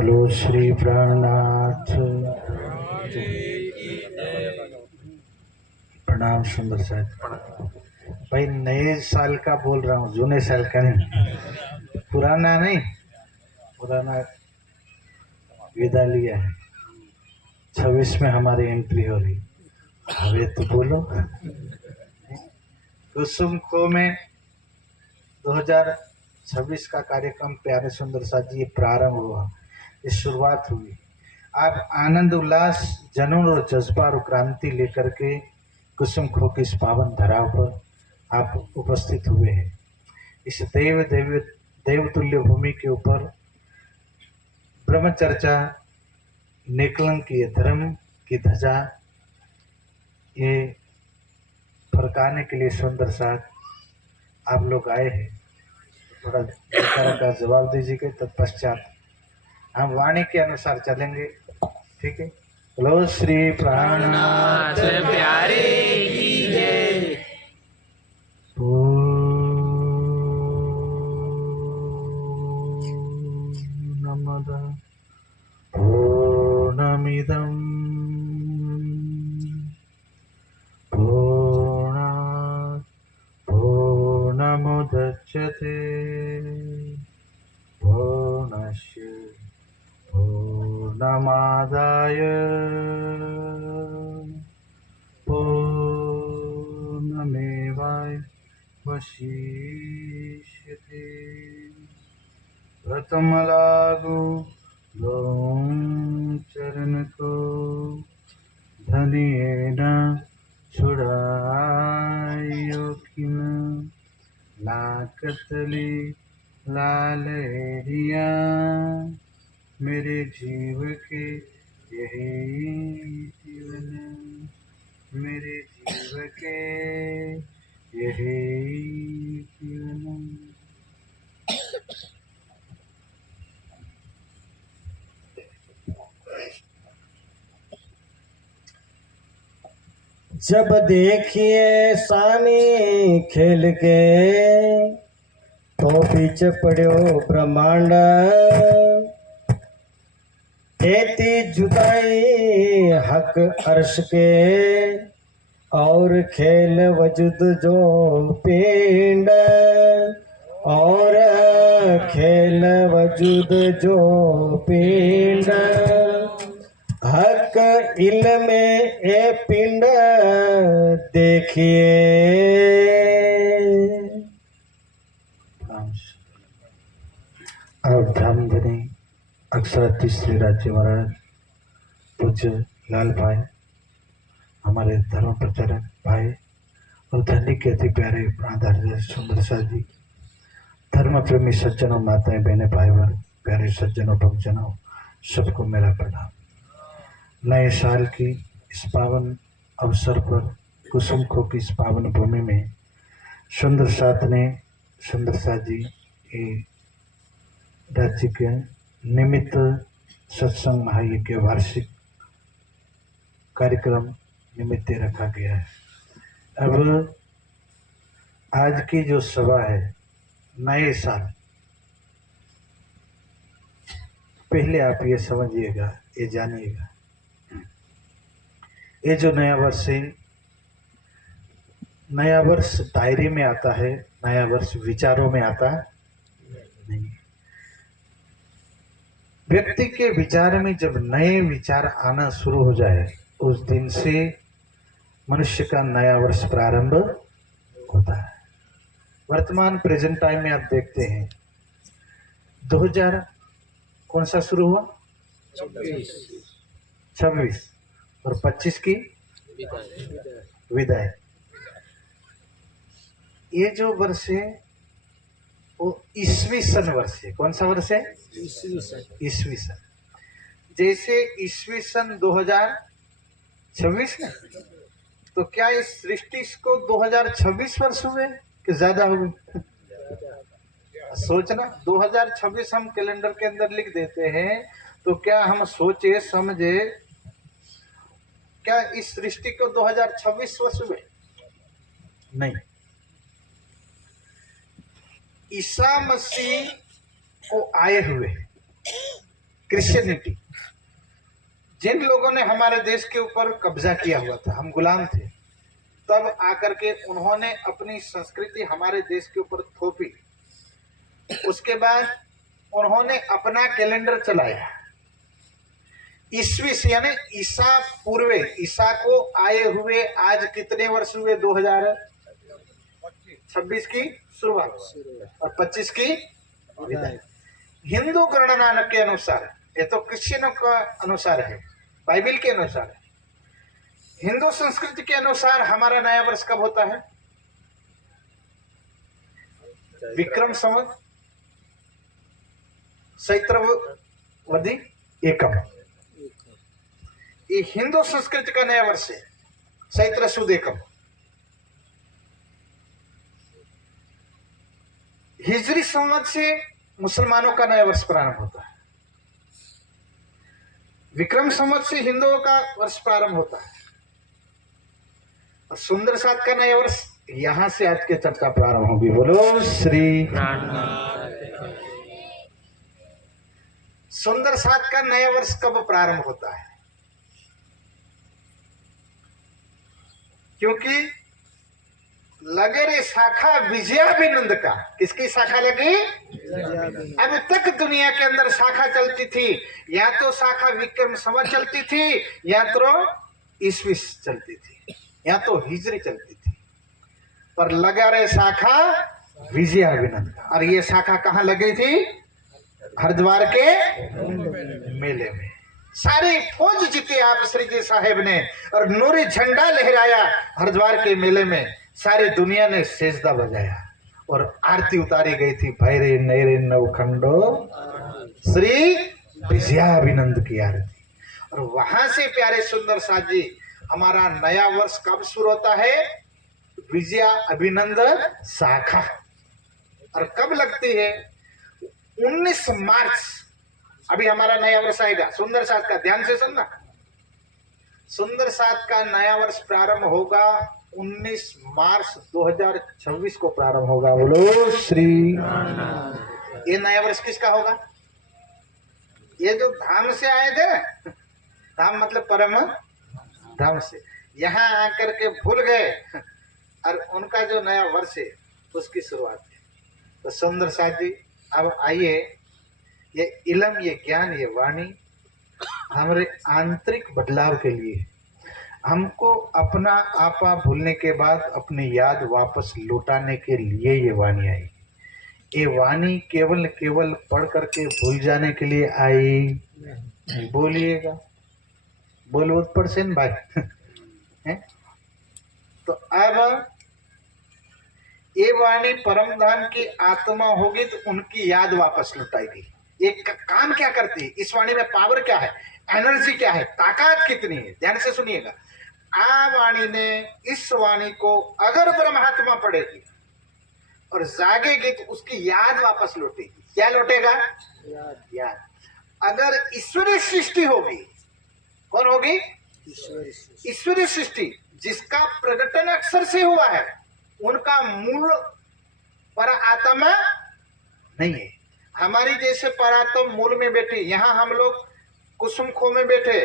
बोलो श्री प्राणनाथ। प्रणाम सुंदर साहब। भाई नए साल का बोल रहा हूँ, जूने साल का नहीं, पुराना नहीं, पुराना विदा लिया है। 26 में हमारी एंट्री हो रही। अबे तो बोलो। कुसुम खो में 2026 का कार्यक्रम प्यारे सुंदर साथ जी प्रारंभ हुआ, ये शुरुआत हुई। आप आनंद उल्लास जनून और जज्बा और क्रांति लेकर के कुसुम खो की इस पावन धराव पर आप उपस्थित हुए हैं। इस देवतुल्य भूमि के ऊपर ब्रह्मचर्चा निकलंक ये धर्म की ध्वजा ये फरकाने के लिए सुंदर साथ आप लोग आए हैं। थोड़ा जयकारा का जवाब दीजिएगा, तत्पश्चात हम वाणी के अनुसार चलेंगे। ठीक है। बोलो श्री प्राणनाथ प्यारे की जय। पूर्णमदः पूर्णमिदं पूर्णात् पूर्णमुदच्यते पूर्णस्य पूर्णमादाय पूर्णमेवावशिष्यते। प्रथम लागू लोम चरण को धनिये न छुड़ायो किन लाकतली लालेरिया मेरे जीव के यही जीवन, मेरे जीव के यही जीवन। जब देखिए सानी खेल के तो बीच पड़ो ब्रह्मांड, एती जुदाई हक अर्श के और खेल वजूद जो पिंड, और खेल वजूद जो पिंड हक इल्म में ए पिंड देखिए। अब ध्यान देने अक्षर तीसरे राज्य महाराज पूज्य लाल भाई, हमारे धर्म प्रचारक भाई और धनी के अति प्यारे आदरणीय सुंदर साथ जी, धर्म प्रेमी सज्जनों, माताएं, बहनें, भाई बहन, प्यारे सज्जनों, भक्तजनों, सबको मेरा प्रणाम। नए साल की इस पावन अवसर पर कुसुम खो की इस पावन भूमि में सुंदर साथ जी ये राज्य के निमित्त सत्संग महायज्ञ के वार्षिक कार्यक्रम निमित्त रखा गया है। अब आज की जो सभा है, नए साल, पहले आप ये समझिएगा, ये जानिएगा, ये जो नया वर्ष है, नया वर्ष डायरी में आता है, नया वर्ष विचारों में आता नहीं। व्यक्ति के विचार में जब नए विचार आना शुरू हो जाए, उस दिन से मनुष्य का नया वर्ष प्रारंभ होता है। वर्तमान प्रेजेंट टाइम में आप देखते हैं 2000 कौन सा शुरू हुआ? 26 और 25 की विदाई। ये जो वर्ष है वो ईस्वी सन वर्ष है। कौन सा वर्ष है? ईस्वी सन। जैसे ईस्वी सन 2026 में, तो क्या इस सृष्टि को 2026 वर्ष हुए कि ज्यादा हुए? सोचना, 2026 हम कैलेंडर के अंदर लिख देते हैं, तो क्या हम सोचे समझे क्या इस सृष्टि को 2026 वर्ष हुए? नहीं। ईसा मसीह को आए हुए क्रिश्चियनिटी। जिन लोगों ने हमारे देश के ऊपर कब्जा किया हुआ था, हम गुलाम थे, तब आकर के उन्होंने अपनी संस्कृति हमारे देश के ऊपर थोपी। उसके बाद उन्होंने अपना कैलेंडर चलाया। ईस्वी से यानी ईसा पूर्वे, ईसा को आए हुए आज कितने वर्ष हुए? 2026 की शुरुआत और 25 की विदाई। हिंदू गणना के अनुसार, ये तो क्रिश्चियनों का अनुसार है, बाइबल के अनुसार है। हिंदू संस्कृति के अनुसार हमारा नया वर्ष कब होता है? विक्रम संवत चैत्रवदी एकम, ये हिंदू संस्कृति का नया वर्ष है, चैत्र सुद एकम। हिजरी संवत से मुसलमानों का नया वर्ष प्रारंभ होता है। विक्रम संवत से हिंदुओं का वर्ष प्रारंभ होता है। और सुंदर साथ का नया वर्ष यहां से आज के चर्चा प्रारंभ होगी। बोलो श्री। सुंदर साथ का नया वर्ष कब प्रारंभ होता है? क्योंकि लगे रे शाखा विजयाभिनंद का। किसकी शाखा लगी? अब तक दुनिया के अंदर शाखा चलती थी, या तो शाखा विक्रम संवत चलती थी, या तो ईस्वी चलती थी, या तो हिजरी चलती थी, पर लगा रे शाखा विजयाभिनंद का। और ये शाखा कहाँ लगी थी? हरिद्वार के मेले में। सारी फौज जीती आप श्री जी साहेब ने, और नूरी झंडा लहराया हरिद्वार के मेले में। सारी दुनिया ने सेजदा बजाया और आरती उतारी गई थी। भैरे नैरे नवखंडो श्री विजयाभिनंद की आरती। और वहां से प्यारे सुंदर साथ जी, हमारा नया वर्ष कब शुरू होता है? विजया अभिनंदन शाखा। और कब लगती है? 19 मार्च। अभी हमारा नया वर्ष आएगा सुंदर साथ का, ध्यान से सुनना। सुंदर साथ का नया वर्ष प्रारंभ होगा 19 मार्च 2026 को प्रारंभ होगा। बोलो श्री। ये नया वर्ष किसका होगा? ये जो धाम से आए थे, धाम मतलब परम धाम से, यहाँ आकर के भूल गए, और उनका जो नया वर्ष है उसकी शुरुआत है। तो सुंदर साथ जी, अब आइए, ये इलम, ये ज्ञान, ये वाणी हमारे आंतरिक बदलाव के लिए, हमको अपना आपा भूलने के बाद अपनी याद वापस लौटाने के लिए ये वाणी आई। ये वाणी केवल केवल पढ़ करके भूल जाने के लिए आई? बोलिएगा, बोलो परसेंट भाई है? तो अब ये वाणी परम धाम की आत्मा होगी तो उनकी याद वापस लौटाएगी। एक काम क्या करती है इस वाणी में? पावर क्या है, एनर्जी क्या है, ताकत कितनी है? ध्यान से सुनिएगा। आ वाणी ने, इस वाणी को अगर ब्रह्मात्मा पढ़ेगी और जागेगी तो उसकी याद वापस लौटेगी। क्या लौटेगा? याद। अगर ईश्वरीय सृष्टि होगी, कौन होगी? ईश्वरीय सृष्टि, जिसका प्रकटन अक्षर से हुआ है, उनका मूल पर आत्मा नहीं है। हमारी जैसे परात्म मूल में बैठी, यहाँ हम लोग कुसुम खो में बैठे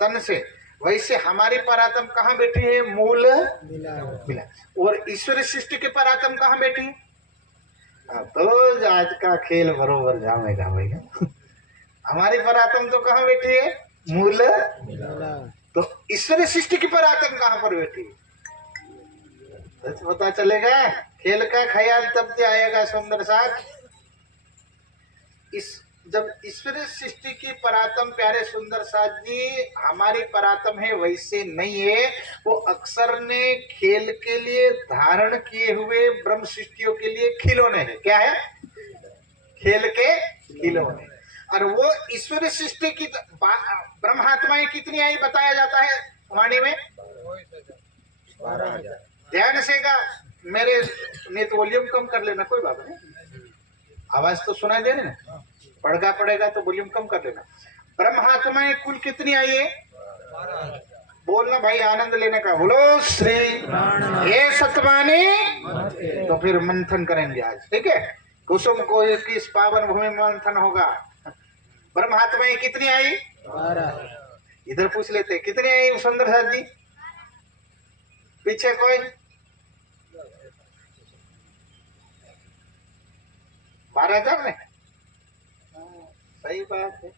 तन से, वैसे हमारी परात्म कहाँ बैठी है? मूल मिला। और ईश्वरी सृष्टि की परात्म कहाँ बैठी है? तो आज का खेल बरोबर जामेगा भैया। हमारी परात्म तो कहाँ बैठी है? मूल। तो ईश्वरी सृष्टि की परात्म कहाँ पर बैठी है? तो पता चलेगा। खेल का ख्याल तब से आएगा सुंदर साथ, जब ईश्वरीय सृष्टि की परात्म, प्यारे सुंदर साथ जी, हमारी परात्म है वैसे नहीं है। वो अक्षर ने खेल के लिए धारण किए हुए ब्रह्म सृष्टियों के लिए खिलौने हैं। क्या है? खेल के खिलौने। और वो ईश्वरीय सृष्टि की ब्रह्मात्माएं कितनी आई बताया जाता है वाणी में? 12,000। ध्यान से का मेरे ने तो वॉल्यूम कम कर लेना, कोई बात नहीं, आवाज तो सुनाई दे रही ना, पढ़ना पड़ेगा तो वॉल्यूम कम कर लेना। ब्रह्मात्माएं कुल कितनी आई है? बोलना भाई, आनंद लेने का। बोलो श्री। ये सतवानी। तो फिर मंथन करेंगे आज, ठीक है? कुसुम को इस पावन भूमि में मंथन होगा। ब्रह्मात्माएं कितनी आई? 12। इधर पूछ लेते कितनी आई सुंदर साथ जी? पीछे कोई? 12,000 में? सही बात है।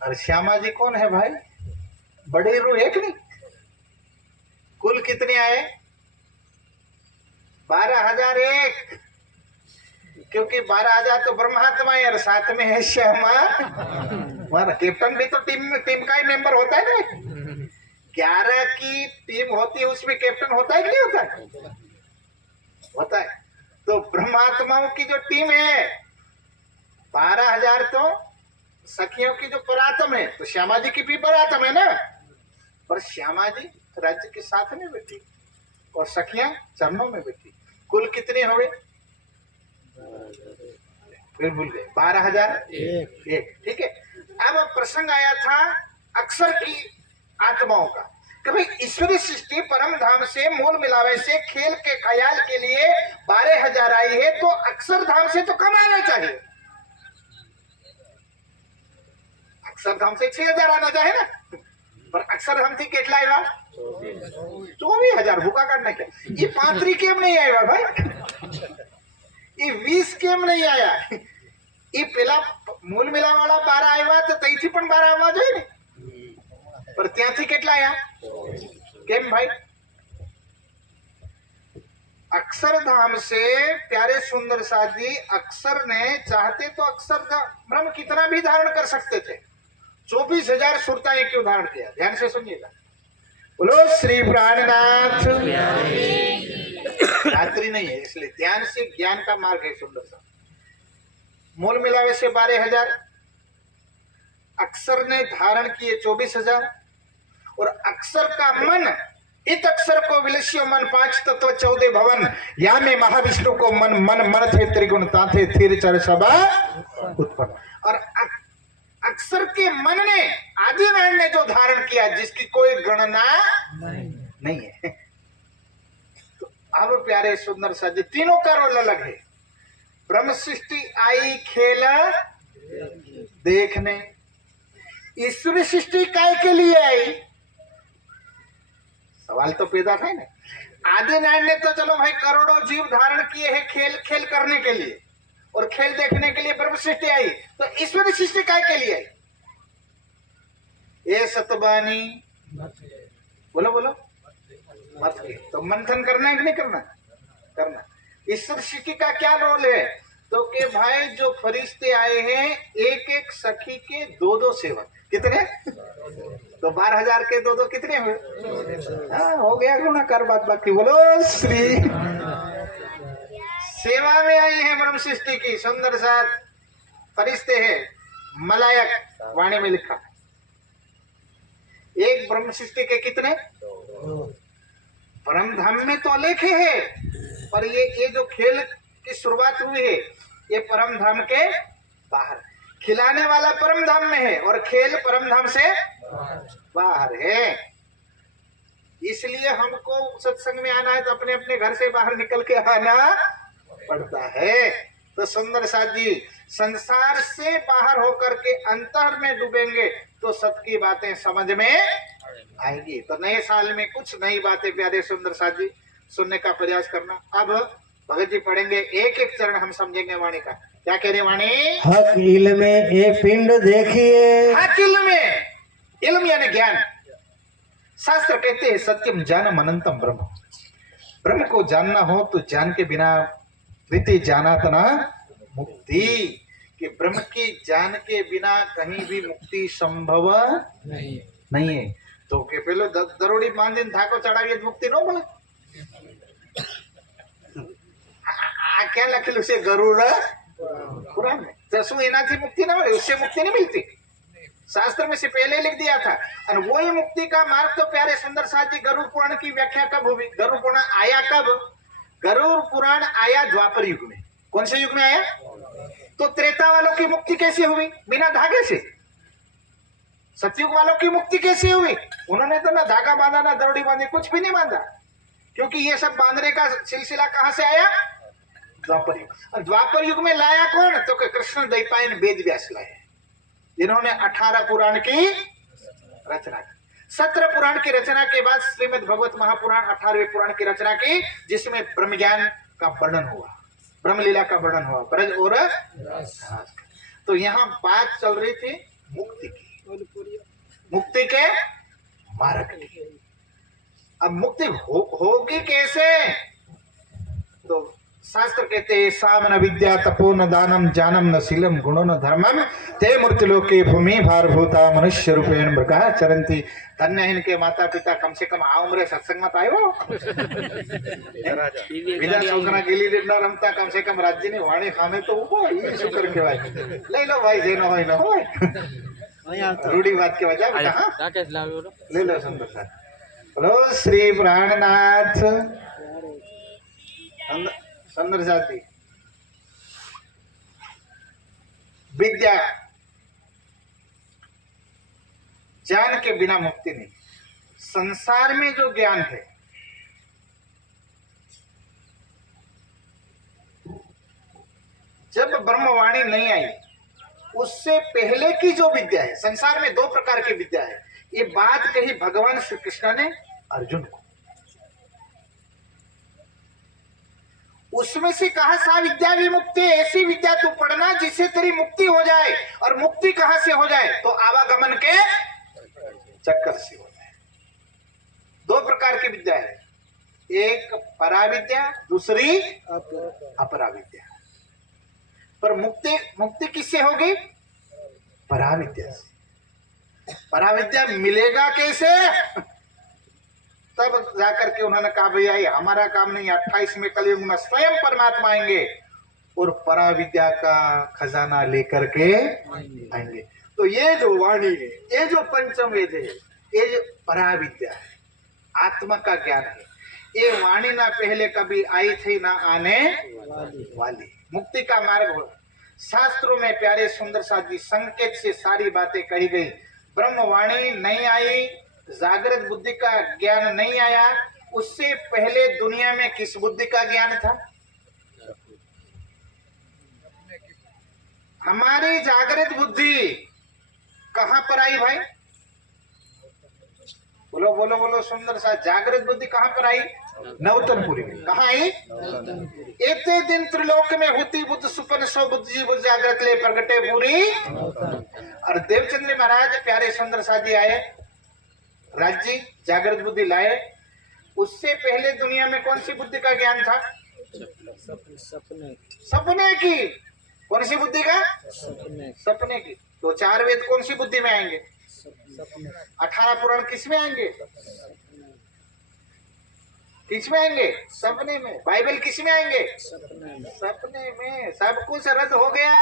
और श्यामा जी कौन है भाई? बड़े रू एक नहीं? कुल कितने आए? 12,001। क्योंकि 12,000 तो ब्रह्मात्मा है और साथ में है श्यामा। हमारा कैप्टन भी तो टीम का ही मेंबर होता है ना। 11 की टीम होती है, उसमें कैप्टन होता है कि नहीं होता है? होता है। तो ब्रह्मात्माओं की जो टीम है 12,000 तो सखियों की जो परात्म है, तो श्यामा जी की भी परात्म है ना। पर श्यामा जी राज्य के साथ में बैठी और सखियां चरणों में बैठी। कुल कितने हो गए? फिर भूल गए। 12,001। ठीक है। अब प्रसंग आया था अक्षर की आत्माओं का कि भाई ईश्वरी सृष्टि परम धाम से मूल मिलावे से खेल के ख्याल के लिए 12,000 आई है, तो अक्षर धाम से तो कम आना चाहिए। अक्षर धाम से 6,000 आना चाहिए ना। पर अक्षर धाम थी કેટલા આવ્યા? 24,000 भूखा काटने के। ये 35 केम नहीं आया भाई? ये 20 केम नहीं आया? ये પેલા મૂળ મિલાવા વાળા 12 આવ્યા તો તઈથી પણ 12 આવવા જોઈએ ને। पर ત્યાંથી કેટલા આયા? કેમ भाई? अक्षर धाम से प्यारे सुंदर साथ जी अक्षर ने चाहते तो अक्षर का ब्रह्म कितना भी धारण कर सकते थे। 24,000 सुरताएं क्यों धारण किया? ध्यान से सुनिएगा। बोलो श्री प्राणनाथ। रात्रि नहीं है इसलिए ध्यान से ज्ञान का मार्ग है सुंदर सा। मूल मिलावे से 12,000, अक्षर ने धारण किए 24,000 और अक्षर का मन, इत अक्षर को विलस्यो मन 5 तत्व 14 भवन, या में महाविष्णु को मन मन मन थे त्रिगुण ताथे थिर चर सभा उत्पन्न। और अक्षर के मन ने आदिनारायण ने जो धारण किया जिसकी कोई गणना नहीं है। तो अब प्यारे सुंदर सा जी तीनों का रोल अलग है। ब्रह्म सृष्टि आई खेल देखने, ईश्वरी सृष्टि काय के लिए आई? सवाल तो पैदा था ना। आदिनारायण ने तो चलो भाई करोड़ों जीव धारण किए हैं खेल खेल करने के लिए और खेल देखने के लिए ब्रह्म सृष्टि आई, तो ईश्वरी सृष्टि काय के लिए आई? ये सतबानी बोलो बोलो मत के। तो मंथन करना है कि नहीं करना? करना। ईश्वर सृष्टि का क्या रोल है? तो कि भाई जो फरिश्ते आए हैं एक एक सखी के 2-2 सेवक। कितने? तो 12,000 के 2-2 कितने हुए? हाँ हो गया गुणाकार बात। बाकी बोलो श्री सेवा में आई है ब्रह्म सृष्टि की। सुंदर साथ फरिश्ते हैं मलायक, वाणी में लिखा। एक ब्रह्म सृष्टि के कितने? परम धाम में तो अलेखे है, पर ये जो खेल की शुरुआत हुई है ये परम धाम के बाहर। खिलाने वाला परम धाम में है और खेल परम धाम से बाहर है। इसलिए हमको सत्संग में आना है तो अपने अपने घर से बाहर निकल के आना पड़ता है। तो सुंदर साथ जी संसार से बाहर होकर के अंतर में डूबेंगे तो सत की बातें समझ में आएगी। तो नए साल में कुछ नई बातें प्यारे सुंदर साथ जी सुनने का प्रयास करना। अब भगत जी पढ़ेंगे एक एक चरण हम समझेंगे वाणी का। क्या कह रहे वाणी? हक इल्म में ए पिंड देखिए। हक इल्म में, इल्म यानी ज्ञान। शास्त्र कहते हैं सत्यम जानम अनंतम ब्रह्म। ब्रह्म को जानना हो तो ज्ञान के बिना प्रीति जानातना मुक्ति, कि ब्रह्म की जान के बिना कहीं भी मुक्ति संभव नहीं है। तो के पेलो दरोड़ी માંડીને ધાકો ચડાવીએ મુક્તિ નો મળે। આ ક્યાં લખેલું છે? ગરુડ पुराण में। तो શું એનાથી મુક્તિ ના મળે? उससे मुक्ति नहीं मिलती। शास्त्र में से पहले लिख दिया था। और वही मुक्ति का मार्ग तो प्यारे सुंदर साथ जी गरुड़ पुराण की व्याख्या कब हुई? गरुड़ पुराण आया कब? गरुड़ पुराण आया द्वापर युग में। कौन से युग में आया? तो त्रेता वालों की मुक्ति कैसे हुई? बिना धागे से। सतयुग वालों की मुक्ति कैसे हुई? उन्होंने तो ना धागा बांधा ना दरोड़ी बांधी, कुछ भी नहीं बांधा। क्योंकि ये सब बांधने का सिलसिला कहां से आया? द्वापर युग। और द्वापर युग में लाया कौन? तो कि कृष्ण द्वैपायन वेद व्यास लाए, जिन्होंने 18 पुराण की रचना की। 17 पुराण की रचना के बाद श्रीमद् भगवत महापुराण 18वें पुराण की रचना की, जिसमें ब्रह्म ज्ञान का वर्णन हुआ, ब्रह्म लीला का वर्णन हुआ, ब्रज और रास का। तो यहाँ बात चल रही थी मुक्ति की, मुक्ति के मार्ग की। अब मुक्ति होगी कैसे? तो शास्त्र कहते हैं सामन विद्या तपो न दानम जानम न शीलम गुणो न धर्मम ते मूर्तिलोके भूमि भारभूता मनुष्य रूपेण मृगा चरंती। धन्य इनके माता पिता, कम से कम आ उम्रे सत्संग मत आयो विधा छोकरा गिली डंडा रमता, कम से कम राज्य ની વાણી સામે તો ઉભો, એ શું કર કહેવાય। લઈ લો ભાઈ, જેનો હોય ન હોય, રૂડી વાત કહેવાય। જા બેટા, હા રાકેશ લાવ્યો, લઈ લો સુંદર સાહેબ। બોલો શ્રી પ્રાણનાથ सुंदर जाति। विद्या ज्ञान के बिना मुक्ति नहीं। संसार में जो ज्ञान है, जब ब्रह्मवाणी नहीं आई उससे पहले की जो विद्या है, संसार में 2 प्रकार की विद्या है। ये बात कही भगवान श्री कृष्ण ने अर्जुन को। उसमें से कहा सा विद्या विमुक्ति, ऐसी विद्या तू पढ़ना जिससे तेरी मुक्ति हो जाए। और मुक्ति कहां से हो जाए? तो आवागमन के चक्कर से हो जाए। 2 प्रकार की विद्या है, एक पराविद्या, दूसरी अपराविद्या। पर मुक्ति किससे होगी? पराविद्या से। पराविद्या मिलेगा कैसे? तब जाकर के उन्होंने कहा भैया ये हमारा काम नहीं, 28 में कलयुग में स्वयं परमात्मा आएंगे और पराविद्या का खजाना लेकर के आएंगे। तो ये जो वाणी है, ये जो पंचम वेद है, ये जो पराविद्या है, आत्मा का ज्ञान है, ये वाणी ना पहले कभी आई थी ना आने वाली। मुक्ति का मार्ग हो, शास्त्रों में प्यारे सुंदर साथी संकेत से सारी बातें कही गई। ब्रह्मवाणी नहीं आई, जागृत बुद्धि का ज्ञान नहीं आया, उससे पहले दुनिया में किस बुद्धि का ज्ञान था? हमारी जागृत बुद्धि कहां पर आई भाई? बोलो बोलो बोलो सुंदर सा। जागृत बुद्धि कहां पर आई? नवतनपुरी में। कहां आई? एते दिन त्रिलोक में होती बुद्ध सुपन सो बुद्ध जी बुद्ध जागृत ले प्रगटे पूरी। और देवचंद्र महाराज प्यारे सुंदर साथी आए, राज्य जागृत बुद्धि लाए। उससे पहले दुनिया में कौन सी बुद्धि का ज्ञान था? सपने की। कौन सी बुद्धि का? सपने की। तो 4 वेद कौन सी बुद्धि में आएंगे? 18 पुराण किस में आएंगे? किस में आएंगे? सपने में। बाइबल किस में आएंगे? सपने में। सब कुछ रद्द हो गया।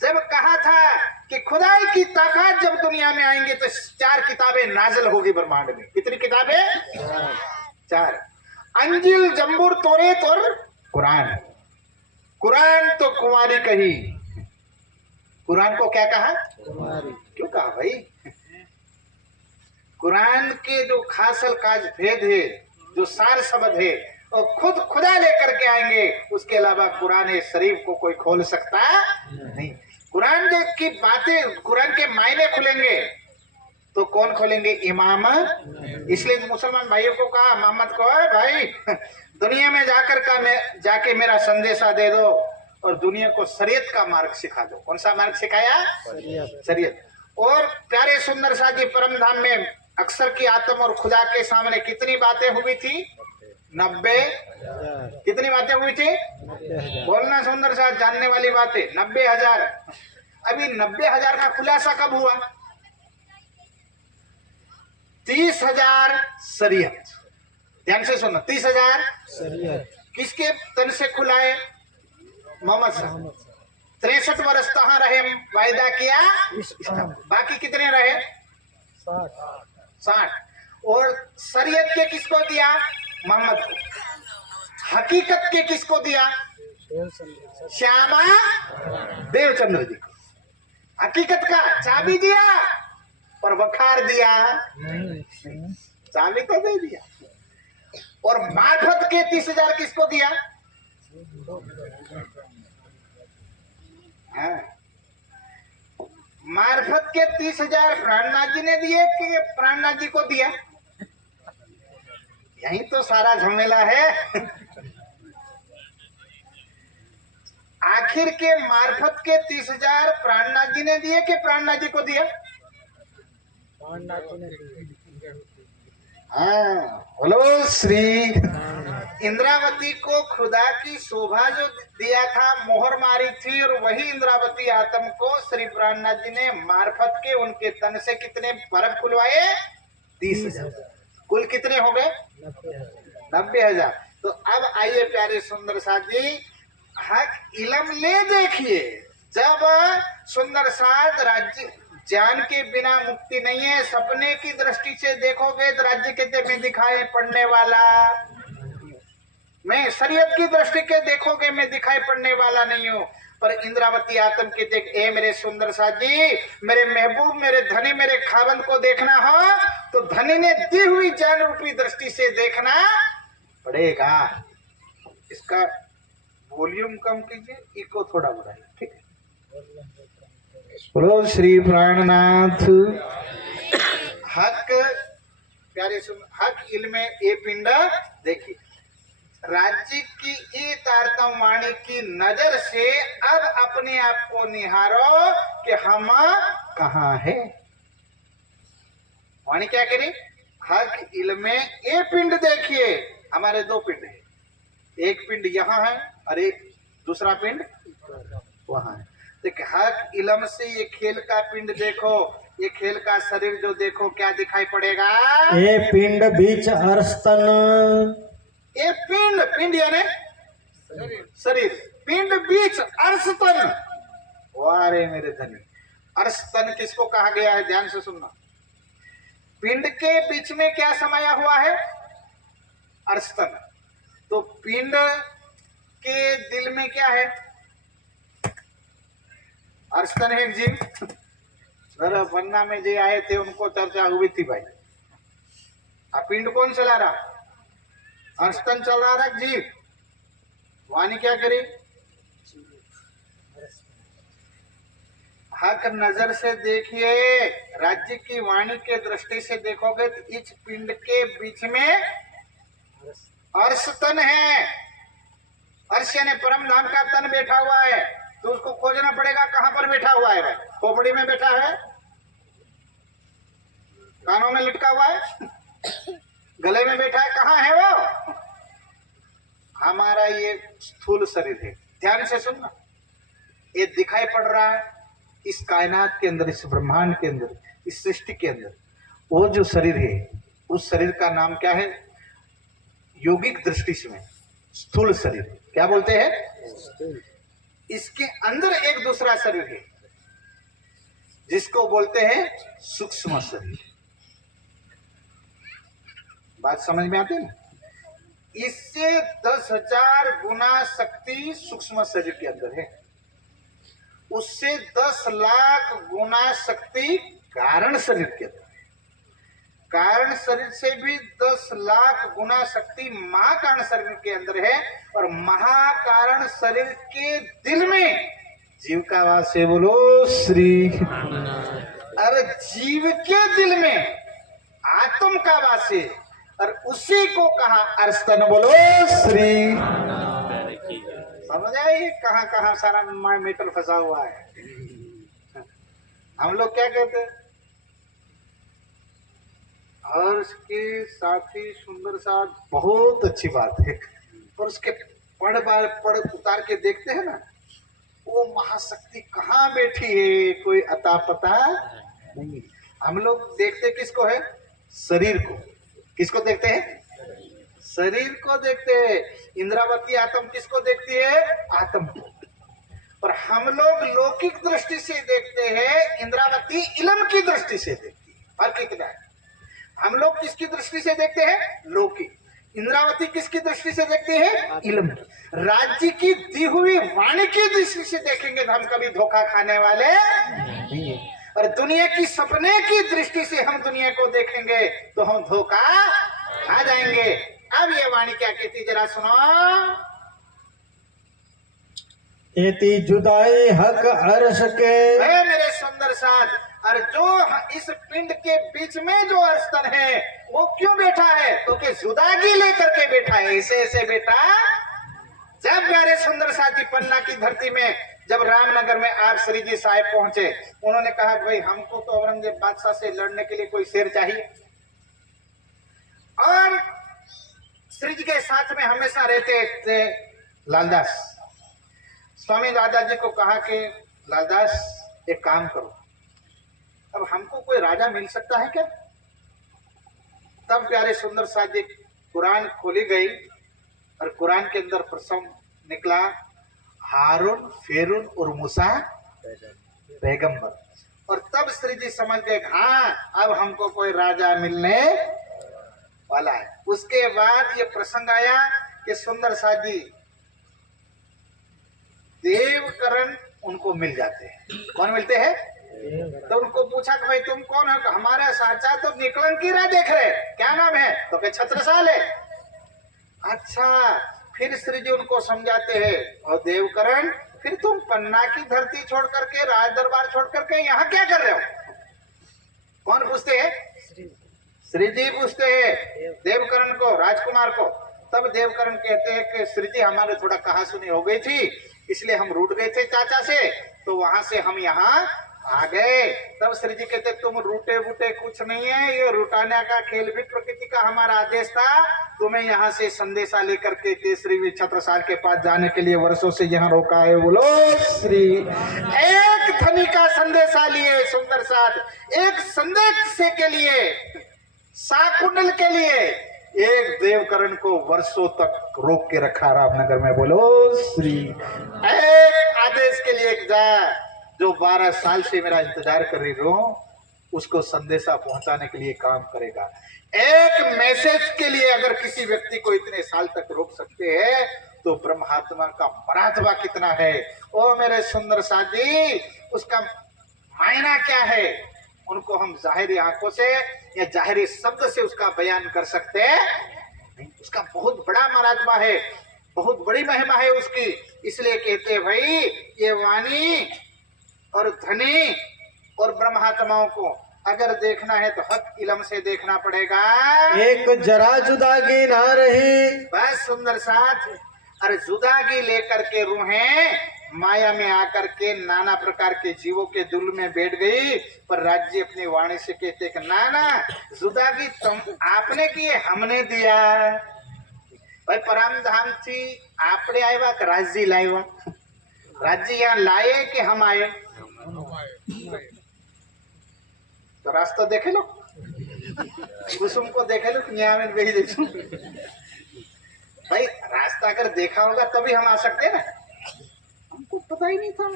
जब कहा था कि खुदाई की ताकत जब दुनिया में आएंगे तो 4 किताबें नाज़िल होगी ब्रह्मांड में। कितनी किताबें? 4। अंजिल, जंबूर, तौरेत और कुरान। कुरान तो कुंवारी कही। कुरान को क्या कहा? कुंवारी। क्यों कहा भाई? कुरान के जो खासल काज भेद है, जो सार शब्द है, और खुद खुदा लेकर के आएंगे। उसके अलावा कुरान शरीफ को कोई खोल सकता नहीं। कुरान की बातें, कुरान के मायने खुलेंगे तो कौन खोलेंगे? इमाम। इसलिए मुसलमान भाइयों को कहा, मोहम्मद को, भाई दुनिया में जाके मेरा संदेशा दे दो और दुनिया को शरीयत का मार्ग सिखा दो। कौन सा मार्ग सिखाया? शरीयत। और प्यारे सुंदर सा जी परम धाम में अक्सर की आत्म और खुदा के सामने कितनी बातें हुई थी? 90। कितनी बातें हुई थी? बोलना सुंदर सा, जानने वाली बातें 90,000। अभी 90,000 का खुलासा कब हुआ? 30,000 शरीयत। ध्यान से सुनना, 30,000 शरीयत किसके तन से खुलाए? मोहम्मद साहब। 63 वर्ष कहाँ रहे? वायदा किया। बाकी कितने रहे? 60। और शरीयत के किसको दिया? मोहम्मद को। हकीकत के किसको दिया? श्यामा देवचंद्र जी को। हकीकत का चाबी दिया पर वखार दिया? चाबी तो दे दिया। और मार्फत के 30,000 किसको दिया? हाँ। मार्फत के 30,000 प्राणनाथ जी ने दिए कि प्राणनाथ जी को दिया? यही तो सारा झमेला है। आखिर के मार्फत के 30,000 प्राणनाथ जी ने दिए कि प्राणनाथ जी को दिया? हाँ, बोलो श्री। इंद्रावती को खुदा की शोभा जो दिया था, मोहर मारी थी, और वही इंद्रावती आत्म को श्री प्राणनाथ जी ने मार्फत के उनके तन से कितने बर्फ खुलवाए? 30,000। कुल कितने हो गए? 90,000। तो अब आइए प्यारे सुंदर साथ जी, हक इलम ले देखिए। जब सुंदर साथ राज्य ज्ञान के बिना मुक्ति नहीं है, सपने की दृष्टि से देखोगे तो राज्य के में दिखाई पड़ने वाला, मैं शरीयत की दृष्टि के देखोगे मैं दिखाई पड़ने वाला नहीं हूँ। पर इंद्रावती आत्म के देख, ए मेरे सुंदर साथ जी, मेरे महबूब, मेरे धनी, मेरे खाबंद को देखना हो तो धनी ने दी हुई ज्ञान रूपी दृष्टि से देखना पड़ेगा। इसका वॉल्यूम कम कीजिए, इको थोड़ा बढ़ाइए, ठीक है? बोलो श्री प्राणनाथ। हक प्यारे सुन, हक इल्म ये पिंड देखिए, राज्य की ये तारतम वाणी की नजर से अब अपने आप को निहारो कि हम कहाँ है। वाणी क्या करी? हक इल्म ये पिंड देखिए। हमारे दो पिंड है, एक पिंड यहाँ है और एक दूसरा पिंड वहां है। देखिए, हक इलम से ये खेल का पिंड देखो, ये खेल का शरीर जो देखो क्या दिखाई पड़ेगा? ये पिंड बीच अर्स्तन। ये पिंड, पिंड यानी शरीर, पिंड बीच अर्स्तन। वारे मेरे धनी, अर्स्तन किसको कहा गया है? ध्यान से सुनना। पिंड के बीच में क्या समाया हुआ है? अर्स्तन। तो पिंड के दिल में क्या है? अर्स्तन है जीव। जरा पन्ना में जो आए थे उनको चर्चा हुई थी भाई। अब पिंड कौन चला रहा? अर्स्तन चल रहा जीव। वाणी क्या करे? हक नजर से देखिए, राज्य की वाणी के दृष्टि से देखोगे तो इस पिंड के बीच में अर्स्तन है। अर्श यानी परम धाम का तन बैठा हुआ है, तो उसको खोजना पड़ेगा कहां पर बैठा हुआ है भाई? खोपड़ी में बैठा है, कानों में लटका हुआ है, गले में बैठा है, कहां है वो? हमारा ये स्थूल शरीर है। ध्यान से सुनना, ये दिखाई पड़ रहा है इस कायनात के अंदर, इस ब्रह्मांड के अंदर, इस सृष्टि के अंदर। वो जो शरीर है, उस शरीर का नाम क्या है? योगिक दृष्टि से स्थूल शरीर। क्या बोलते हैं? इसके अंदर एक दूसरा शरीर है जिसको बोलते हैं सूक्ष्म शरीर। बात समझ में आती है ना? इससे 10,000 गुना शक्ति सूक्ष्म शरीर के अंदर है, उससे 10 लाख गुना शक्ति कारण शरीर के अंदर है, कारण शरीर से भी 10 लाख गुना शक्ति महाकारण शरीर के अंदर है, और महाकारण शरीर के दिल में जीव का वास है। बोलो श्री। अरे जीव के दिल में आत्म का वास है, और उसी को कहा अर्स्तन। बोलो श्री। समझ आइए कहाँ कहाँ सारा मीटर फंसा हुआ है। हम लोग क्या कहते हैं? और उसके साथी सुंदर साथ, बहुत अच्छी बात है, और उसके पढ़ उतार के देखते हैं ना, वो महाशक्ति कहाँ बैठी है कोई अता पता नहीं। हम लोग देखते किसको है? शरीर को। किसको देखते हैं? शरीर को देखते हैं। इंद्रावती आत्म किसको देखती है? आत्म को। और हम लोग लौकिक दृष्टि से देखते हैं, इंद्रावती इलम की दृष्टि से देखती है। फर्क कितना है? हम लोग किसकी दृष्टि से देखते हैं? लौकिक। इंद्रावती किसकी दृष्टि से देखती है? इलम। राज्य की दी हुई वाणी की दृष्टि से देखेंगे तो हम कभी धोखा खाने वाले नहीं है। और दुनिया की सपने की दृष्टि से हम दुनिया को देखेंगे तो हम धोखा खा जाएंगे। अब ये वाणी क्या कहती, जरा सुनो। एती जुदाई हक अर्श के। है मेरे सुंदर साथ। और जो इस पिंड के बीच में जो अस्तर है वो क्यों बैठा है? तो कि जुदागी लेकर के बैठा है। ऐसे ऐसे बेटा, जब मेरे सुंदर साथी पन्ना की धरती में जब रामनगर में आप श्री जी साहब पहुंचे, उन्होंने कहा भाई हमको तो औरंगजेब बादशाह से लड़ने के लिए कोई शेर चाहिए। और श्री जी के साथ में हमेशा रहते थे लालदास। स्वामी दादाजी को कहा कि लालदास एक काम करो, अब हमको कोई राजा मिल सकता है क्या? तब प्यारे सुंदर साथ जी कुरान खोली गई और कुरान के अंदर प्रसंग निकला हारून, फेरून और मूसा पैगंबर। और तब श्री जी समझ गए हाँ अब हमको कोई राजा मिलने वाला है। उसके बाद ये प्रसंग आया कि सुंदर साथ जी देवकरण उनको मिल जाते हैं। कौन मिलते हैं? तो उनको पूछा कि भाई तुम कौन हो? हमारा साचा तो निकलन की राह देख रहे, क्या नाम है? तो क्या छत्रसाल है। अच्छा, फिर श्री जी उनको समझाते हैं और देवकरण फिर तुम पन्ना की धरती छोड़ करके, राज दरबार छोड़ करके यहाँ क्या कर रहे हो? कौन पूछते हैं? श्री जी पूछते हैं देवकरण को, राजकुमार को। तब देवकरण कहते हैं कि श्री जी हमारे थोड़ा कहा सुनी हो गई थी, इसलिए हम रूठ गए थे चाचा से, तो वहां से हम यहाँ आ गए। तब श्री जी कहते तुम रूटे बूटे कुछ नहीं है, ये रुटाने का खेल भी प्रकृति का हमारा आदेश था। तुम्हें यहाँ से संदेशा लेकर के केसरी छत्रसाल के पास जाने के लिए वर्षों से यहाँ रोका है। बोलो श्री। एक धनी का संदेशा लिए सुंदर साथ, एक संदेश के लिए, साकुंडल के लिए एक देवकरण को वर्षों तक रोक के रखा रामनगर में। बोलो श्री। एक आदेश के लिए जा, जो 12 साल से मेरा इंतजार कर रही हूं, उसको संदेशा पहुंचाने के लिए काम करेगा। एक मैसेज के लिए अगर किसी व्यक्ति को इतने साल तक रोक सकते हैं तो ब्रह्मात्मा का मरातबा कितना है। ओ मेरे सुंदर साथी, उसका मायना क्या है उनको हम जाहिरी आंखों से या जाहिरी शब्द से उसका बयान कर सकते हैं। उसका बहुत बड़ा मरातबा है, बहुत बड़ी महिमा है उसकी। इसलिए कहते हैं भाई ये वाणी और धनी और ब्रह्मात्माओं को अगर देखना है तो हक इलम से देखना पड़ेगा। एक जरा जुदागी ना रही। बस सुंदर साथ, अरे जुदागी लेकर के रूहें माया में आकर के नाना प्रकार के जीवों के दिल में बैठ गई। पर राज्य अपनी वाणी से कहते कि नाना जुदागी तुम आपने की हमने दिया। भाई परम धाम थी आपने आया कि राज्य लाया? राज्य यहाँ लाए कि हम आए? तो रास्ता देखे लो, कुसुम को देखे लो, यहाँ में भेज दे। भाई रास्ता अगर देखा होगा तभी हम आ सकते हैं ना, हमको पता ही नहीं था।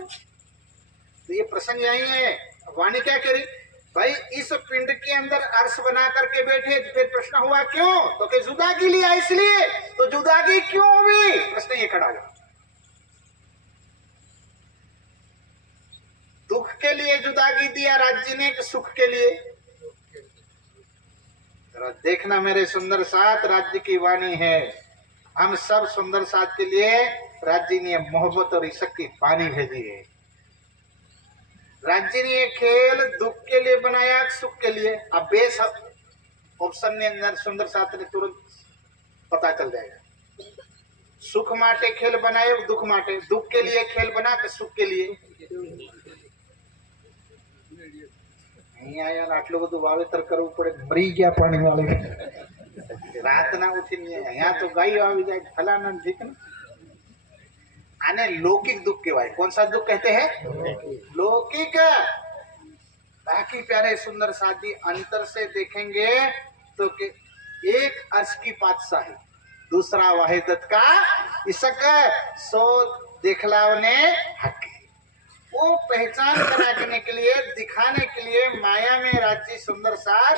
तो ये प्रसंग यही है। वाणी क्या करी भाई, इस पिंड के अंदर अर्श बना करके बैठे। फिर प्रश्न हुआ क्यों? तो कि जुदागी लिया इसलिए। तो जुदागी क्यों हुई? प्रश्न ये खड़ा हुआ। दुख के लिए जुदागी दिया राज्य ने कि सुख के लिए? देखना मेरे सुंदर साथ, राज्य की वाणी है। हम सब सुंदर साथ के लिए राज्य ने मोहब्बत और इश्क की पानी भेजी है। राज्य ने खेल दुख के लिए बनाया, सुख के लिए? अब बेस ऑप्शन ने अंदर सुंदर साथ ने तुरंत पता चल जाएगा। सुख माटे खेल बनाए, दुख माटे, दुख के लिए खेल बना के सुख के लिए नहीं आया। आटलू बधु वावेतर करवू पड़े, मरी गया पानी वाले रात ना उठी यहाँ तो गाय आई जाए फलाना ठीक ना। आने लौकिक दुख कहवाय। कौन सा दुख कहते हैं? लौकिक। बाकी प्यारे सुंदर साथी अंतर से देखेंगे तो कि एक अर्श की पातशाही, दूसरा वाहिदत का इशक, सो देखलावने हक। वो पहचान कराने के लिए, दिखाने के लिए माया में राज्य सुंदर साथ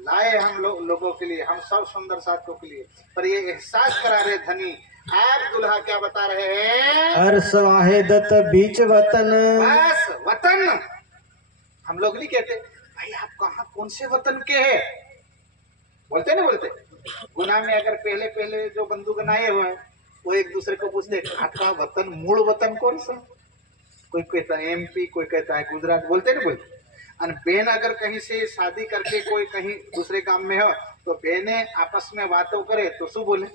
लाए हम लोगों के लिए, हम सब सुंदर साथों के लिए। पर ये एहसास करा रहे धनी, आप दुल्हा क्या बता रहे हैं? अर्श वाहिदत बीच वतन। बस वतन। हम लोग नहीं कहते भाई आप कहाँ कौन से वतन के हैं, बोलते नहीं बोलते? गुना में अगर पहले पहले जो बंदूक बनाए हुए हैं वो एक दूसरे को पूछते आपका वतन, मूल वतन कौन सा? कोई कहता है एमपी, कोई कहता है गुजरात, बोलते ना बोलते। और बहन अगर कहीं से शादी करके कोई कहीं दूसरे गांव में हो तो बहने आपस में बातों करे तो शू बोले?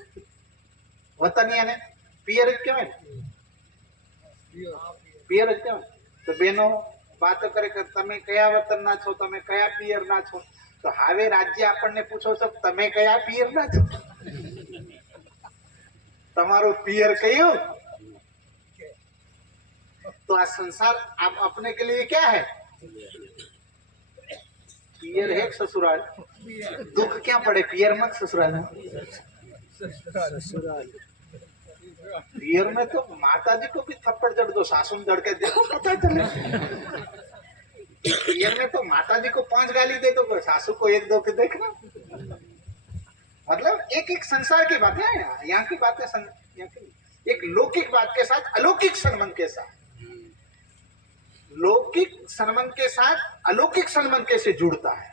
वतनिया ने पियर क्या पियर क्या। तो बहनों बात करे કે તમે કયા વતનના છો, તમે કયા પિયરના છો? તો હવે રાજ્ય આપણને પૂછો છો તમે કયા પિયરના છો? તમારું પિયર કયું? तो आज संसार आप अपने के लिए क्या है? पियर है ससुराल। दुख क्या पड़े पियर मत ससुराल में। पियर में तो माता जी को भी थप्पड़ जड़ दो, सासू में जड़ के देखो पता चले। पियर में तो माता जी को 5 गाली दे दो, सासू को 1-2 के देखना। मतलब एक एक संसार की बातें हैं, यहाँ की बातें एक लौकिक बात के साथ अलौकिक संबंध के साथ, लौकिक संबंध के साथ अलौकिक संबंध कैसे जुड़ता है।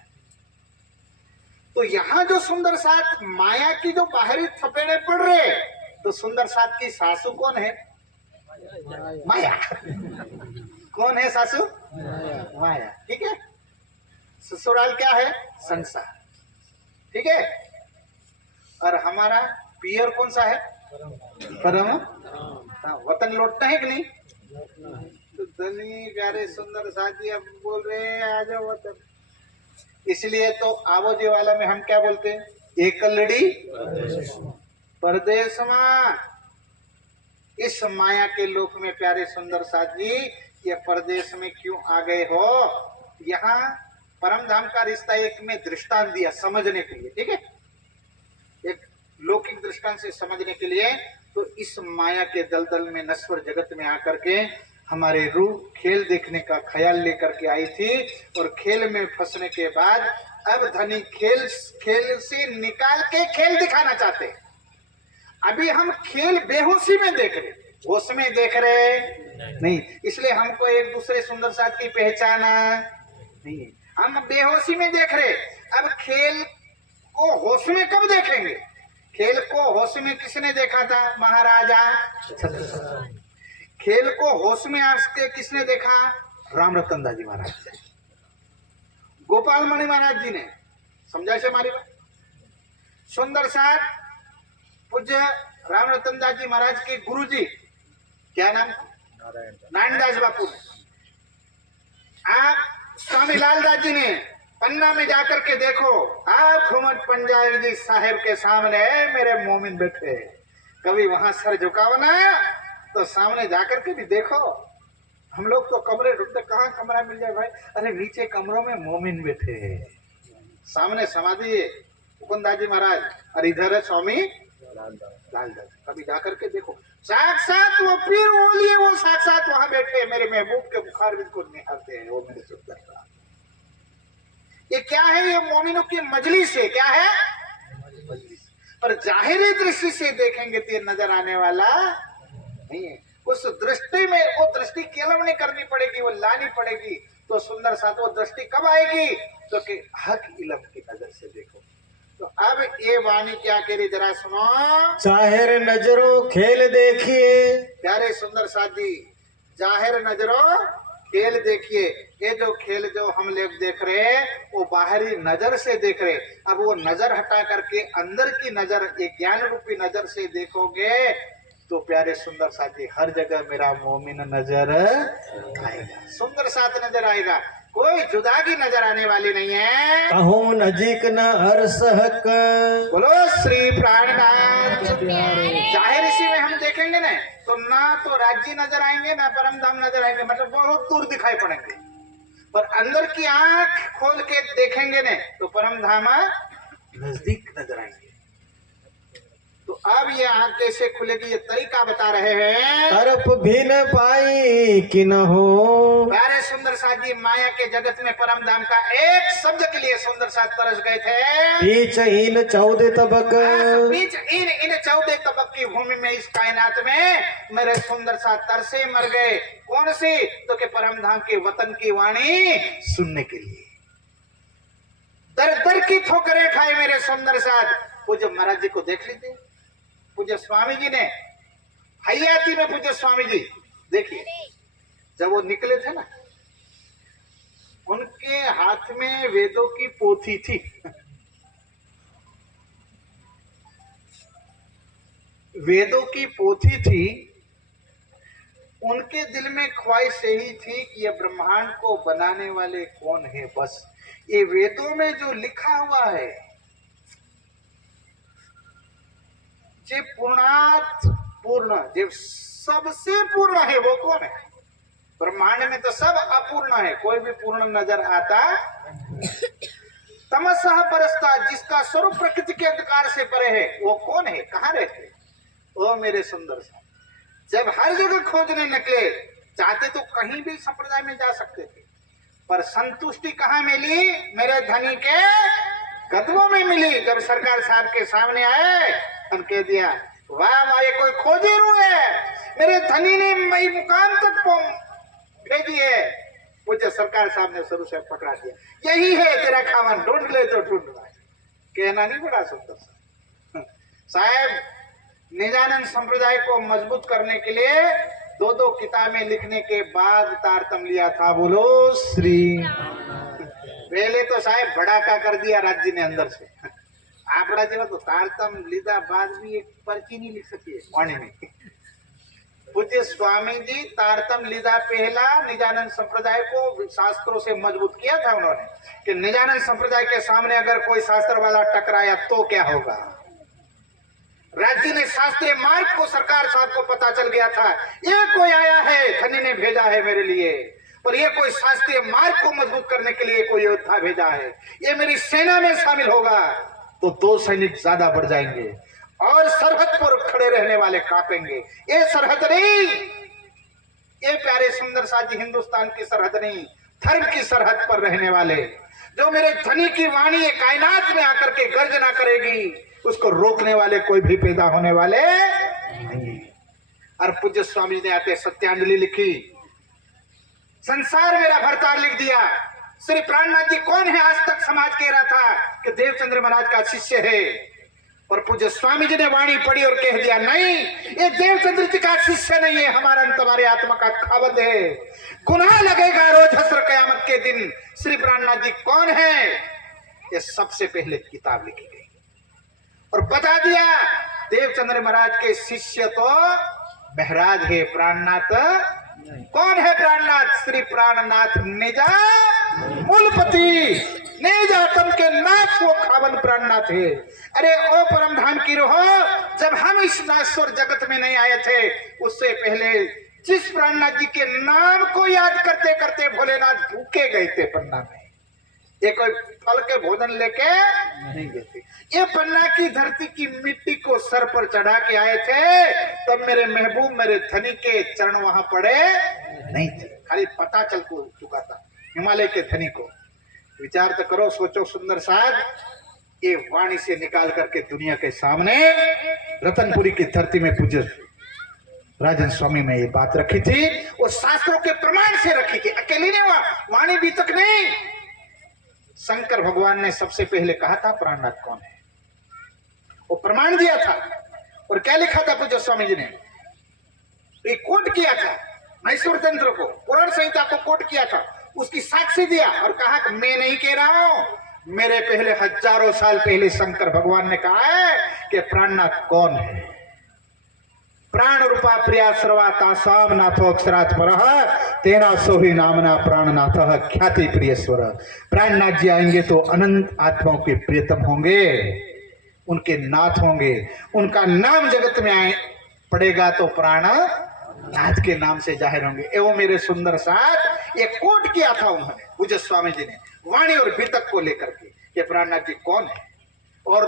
तो यहाँ जो सुंदर साथ माया की जो बाहरी थपेड़े पड़ रहे, तो सुंदर साथ की सासू कौन है? माया। कौन है सासू? माया। ठीक है। ससुराल क्या है? संसार। ठीक है। और हमारा पियर कौन सा है? परम। वतन लौटना है कि नहीं? तो धनी प्यारे सुंदर साथी अब बोल रहे हैं आ जाओ वतन। इसलिए तो आवोजी वाला में हम क्या बोलते हैं? एकलड़ी परदेश में। इस माया के लोक में प्यारे सुंदर साथी ये परदेश में क्यों आ गए हो? यहाँ परम धाम का रिश्ता एक में दृष्टांत दिया समझने के लिए। ठीक है। एक लौकिक दृष्टांत से समझने के लिए। तो इस माया के दलदल में नश्वर जगत में आकर के हमारे रूह खेल देखने का ख्याल लेकर के आई थी, और खेल में फंसने के बाद अब धनी खेल से निकाल के खेल दिखाना चाहते हैं। अभी हम खेल बेहोशी में देख रहे, होश में देख रहे नहीं। इसलिए हमको एक दूसरे सुंदर साथ की पहचान नहीं है, हम बेहोशी में देख रहे। अब खेल को होश में कब देखेंगे? खेल को होश में किसने देखा था? महाराजा छत्रसाल। खेल को होश में आज के किसने देखा? राम रतन दास जी महाराज, गोपाल मणि महाराज जी ने। समझा से हमारी बात? सुंदर साथ पूज्य राम रतन दास जी महाराज के गुरु जी क्या नाम? नारायण दास बापू ने। आप स्वामी लाल दास जी ने पन्ना में जाकर के देखो, आप हुमत पंजाबी जी साहेब के सामने मेरे मोमिन बैठे। कभी वहां सर झुकाओ ना, तो सामने जाकर के भी देखो। हम लोग तो कमरे ढूंढते, कहाँ कमरा मिल जाए भाई? अरे नीचे कमरों में मोमिन बैठे हैं। सामने समाधि है मुकुंदास जी महाराज, और इधर है स्वामी लाल दास। कभी जाकर के देखो, साक्षात वो पीर बोलिए, वो साक्षात वहां बैठे मेरे महबूब के बुखार बिल्कुल निहारते हैं। वो मेरे सुंदर, ये क्या है? ये मोमिनों की मजलिस है। क्या है? पर जाहिरी दृष्टि से देखेंगे तो ये नजर आने वाला नहीं है। उस दृष्टि में वो दृष्टि केवल नहीं करनी पड़ेगी, वो लानी पड़ेगी। तो सुंदर साथ वो दृष्टि कब आएगी? तो कि हक इल्म की नजर से देखो। तो अब ये वाणी क्या कह रही, जरा सुनो। जाहिर नजरों खेल देखिए। प्यारे सुंदर साथ जी, जाहिर नजरों खेल देखिए। ये जो खेल जो हम लोग देख रहे हैं वो बाहरी नजर से देख रहे। अब वो नजर हटा करके अंदर की नजर, एक ज्ञान रूपी नजर से देखोगे तो प्यारे सुंदर साथी हर जगह मेरा मोमिन नजर आएगा, सुंदर साथ नजर आएगा। कोई जुदागी नजर आने वाली नहीं है। कहूँ नजीक न अर्स हक। बोलो श्री प्राणनाथ। जाहिर इसी में हम देखेंगे ना, तो ना तो राज्य नजर आएंगे ना परम धाम नजर आएंगे, मतलब बहुत दूर दिखाई पड़ेंगे। पर अंदर की आंख खोल के देखेंगे ना तो परम धाम नजदीक नजर आएंगे। तो अब ये आंख कैसे खुलेगी, ये तरीका बता रहे हैं। तरफ भी न पाई कि न हो। प्यारे सुंदर साथ जी माया के जगत में परम धाम का एक शब्द के लिए सुंदर साथ तरस गए थे। बीच इन 14 तबक। बीच इन 14 तबक की भूमि में, इस कायनात में मेरे सुंदर साथ तरसे मर गए। कौन सी? तो के परम धाम के वतन की वाणी सुनने के लिए दर दर की ठोकरें खाए मेरे सुंदर साथ। पूज्य महाराज जी को देख लीजिए, पूज्य स्वामी जी ने हयाती में पूज्य स्वामी जी देखिए, जब वो निकले थे ना, उनके हाथ में वेदों की पोथी थी। वेदों की पोथी थी। उनके दिल में ख्वाहिश यही थी कि ये ब्रह्मांड को बनाने वाले कौन है, बस ये वेदों में जो लिखा हुआ है, जे पूर्णात पूर्ण, जो सबसे पूर्ण है वो कौन है? ब्रह्मांड में तो सब अपूर्ण है, कोई भी पूर्ण नजर आता। तमसः परस्ता, जिसका स्वरूप प्रकृति के अंधकार से परे है, वो कौन है, कहाँ रहते? ओ मेरे सुंदर सा, जब हर जगह खोजने निकले, चाहते तो कहीं भी संप्रदाय में जा सकते थे, पर संतुष्टि कहाँ मिली? मेरे धनी के कदमों में मिली। जब सरकार साहब के सामने आए, हम कह दिया वाह वाह, ये कोई खोजे रू है, मेरे धनी ने मई मुकाम तक भेजी है। मुझे सरकार साहब ने शुरू से पकड़ा दिया, यही है तेरा खावन, ढूंढ ले तो ढूंढ रहा है। कहना नहीं बड़ा सुंदर सा साहब। निजानंद संप्रदाय को मजबूत करने के लिए दो दो किताबें लिखने के बाद तारतम लिया था। बोलो श्री। पहले तो साहब भड़ाका कर दिया राज्य ने अंदर से। आपड़ा जीवा तो तारतम लीधा बाद भी एक पर्ची नहीं लिख सकी वाणी में। पूज्य स्वामी जी तारतम लीधा पहला निजानंद संप्रदाय को शास्त्रों से मजबूत किया था उन्होंने, कि निजानंद संप्रदाय के सामने अगर कोई शास्त्र वाला टकराया तो क्या होगा। राज्य ने शास्त्रीय मार्ग को सरकार साहब को पता चल गया था, ये कोई आया है, धनी ने भेजा है मेरे लिए, और ये कोई शास्त्रीय मार्ग को मजबूत करने के लिए कोई योद्धा भेजा है, ये मेरी सेना में शामिल होगा तो 2 सैनिक ज्यादा बढ़ जाएंगे और सरहद पर खड़े रहने वाले कांपेंगे। ये सरहद नहीं, ये प्यारे सुंदर सा जी हिंदुस्तान की सरहद नहीं, धर्म की सरहद पर रहने वाले, जो मेरे धनी की वाणी कायनात में आकर के गर्जना करेगी, उसको रोकने वाले कोई भी पैदा होने वाले नहीं। और पूज्य स्वामी ने आते सत्यांजलि लिखी, संसार मेरा भरतार लिख दिया। श्री प्राणनाथ जी कौन है? आज तक समाज कह रहा था कि देवचंद्र महाराज का शिष्य है, और पूज्य स्वामी जी ने वाणी पढ़ी और कह दिया नहीं, ये देवचंद्र जी का शिष्य नहीं है, हमारा तुम्हारी आत्मा का खावंद है, गुनाह लगेगा रोज हस्र कयामत के दिन। श्री प्राणनाथ जी कौन है? ये सबसे पहले किताब लिखी गई और बता दिया देवचंद्र महाराज के शिष्य तो महराज है, प्राणनाथ कौन है? प्राणनाथ श्री प्राणनाथ निजा मूलपति, नेजा तम के नाथ वो खावन प्राणनाथ है। अरे ओ परम धाम की रहो, जब हम इस नाश्वर जगत में नहीं आए थे, उससे पहले जिस प्राणनाथ जी के नाम को याद करते करते भोलेनाथ भूखे गए थे पन्ना में, ये कोई फल के भोजन लेके नहीं गए थे, ये पन्ना की धरती की मिट्टी को सर पर चढ़ा के आए थे, तब मेरे महबूब मेरे धनी के चरण वहां पड़े नहीं थे, खाली पता चल चुका था हिमालय के धनी को। विचार तो करो, सोचो सुंदर साहब, ये वाणी से निकाल करके दुनिया के सामने रतनपुरी की धरती में पूज्य राजन स्वामी में ये बात रखी थी, वो शास्त्रों के प्रमाण से रखी थी, अकेली नहीं हुआ, वाणी भी तक नहीं। शंकर भगवान ने सबसे पहले कहा था प्राणनाथ कौन है, वो प्रमाण दिया था। और क्या लिखा था पूज्य स्वामी जी ने? एक कोट किया था मैसूर तंत्र को, पुराण संहिता को कोट किया था, उसकी साक्षी दिया और कहा कि मैं नहीं कह रहा हूं, मेरे पहले हजारों साल पहले शंकर भगवान ने कहा है कि प्राणनाथ कौन है। प्राण रूपा प्रिया सर्वा तासाम नाथो अक्षरात् परः तेना सोहि नामना प्राणनाथ ख्याति प्रियस्वर। प्राणनाथ जी आएंगे तो अनंत आत्माओं के प्रियतम होंगे, उनके नाथ होंगे, उनका नाम जगत में आए पड़ेगा तो प्राण नाथ के नाम से जाहिर होंगे। एवं मेरे सुंदर साथ ये कोट किया था उन्होंने पूज्य स्वामी जी ने वाणी और वितक को लेकर के, ये प्राणनाथ जी कौन है, और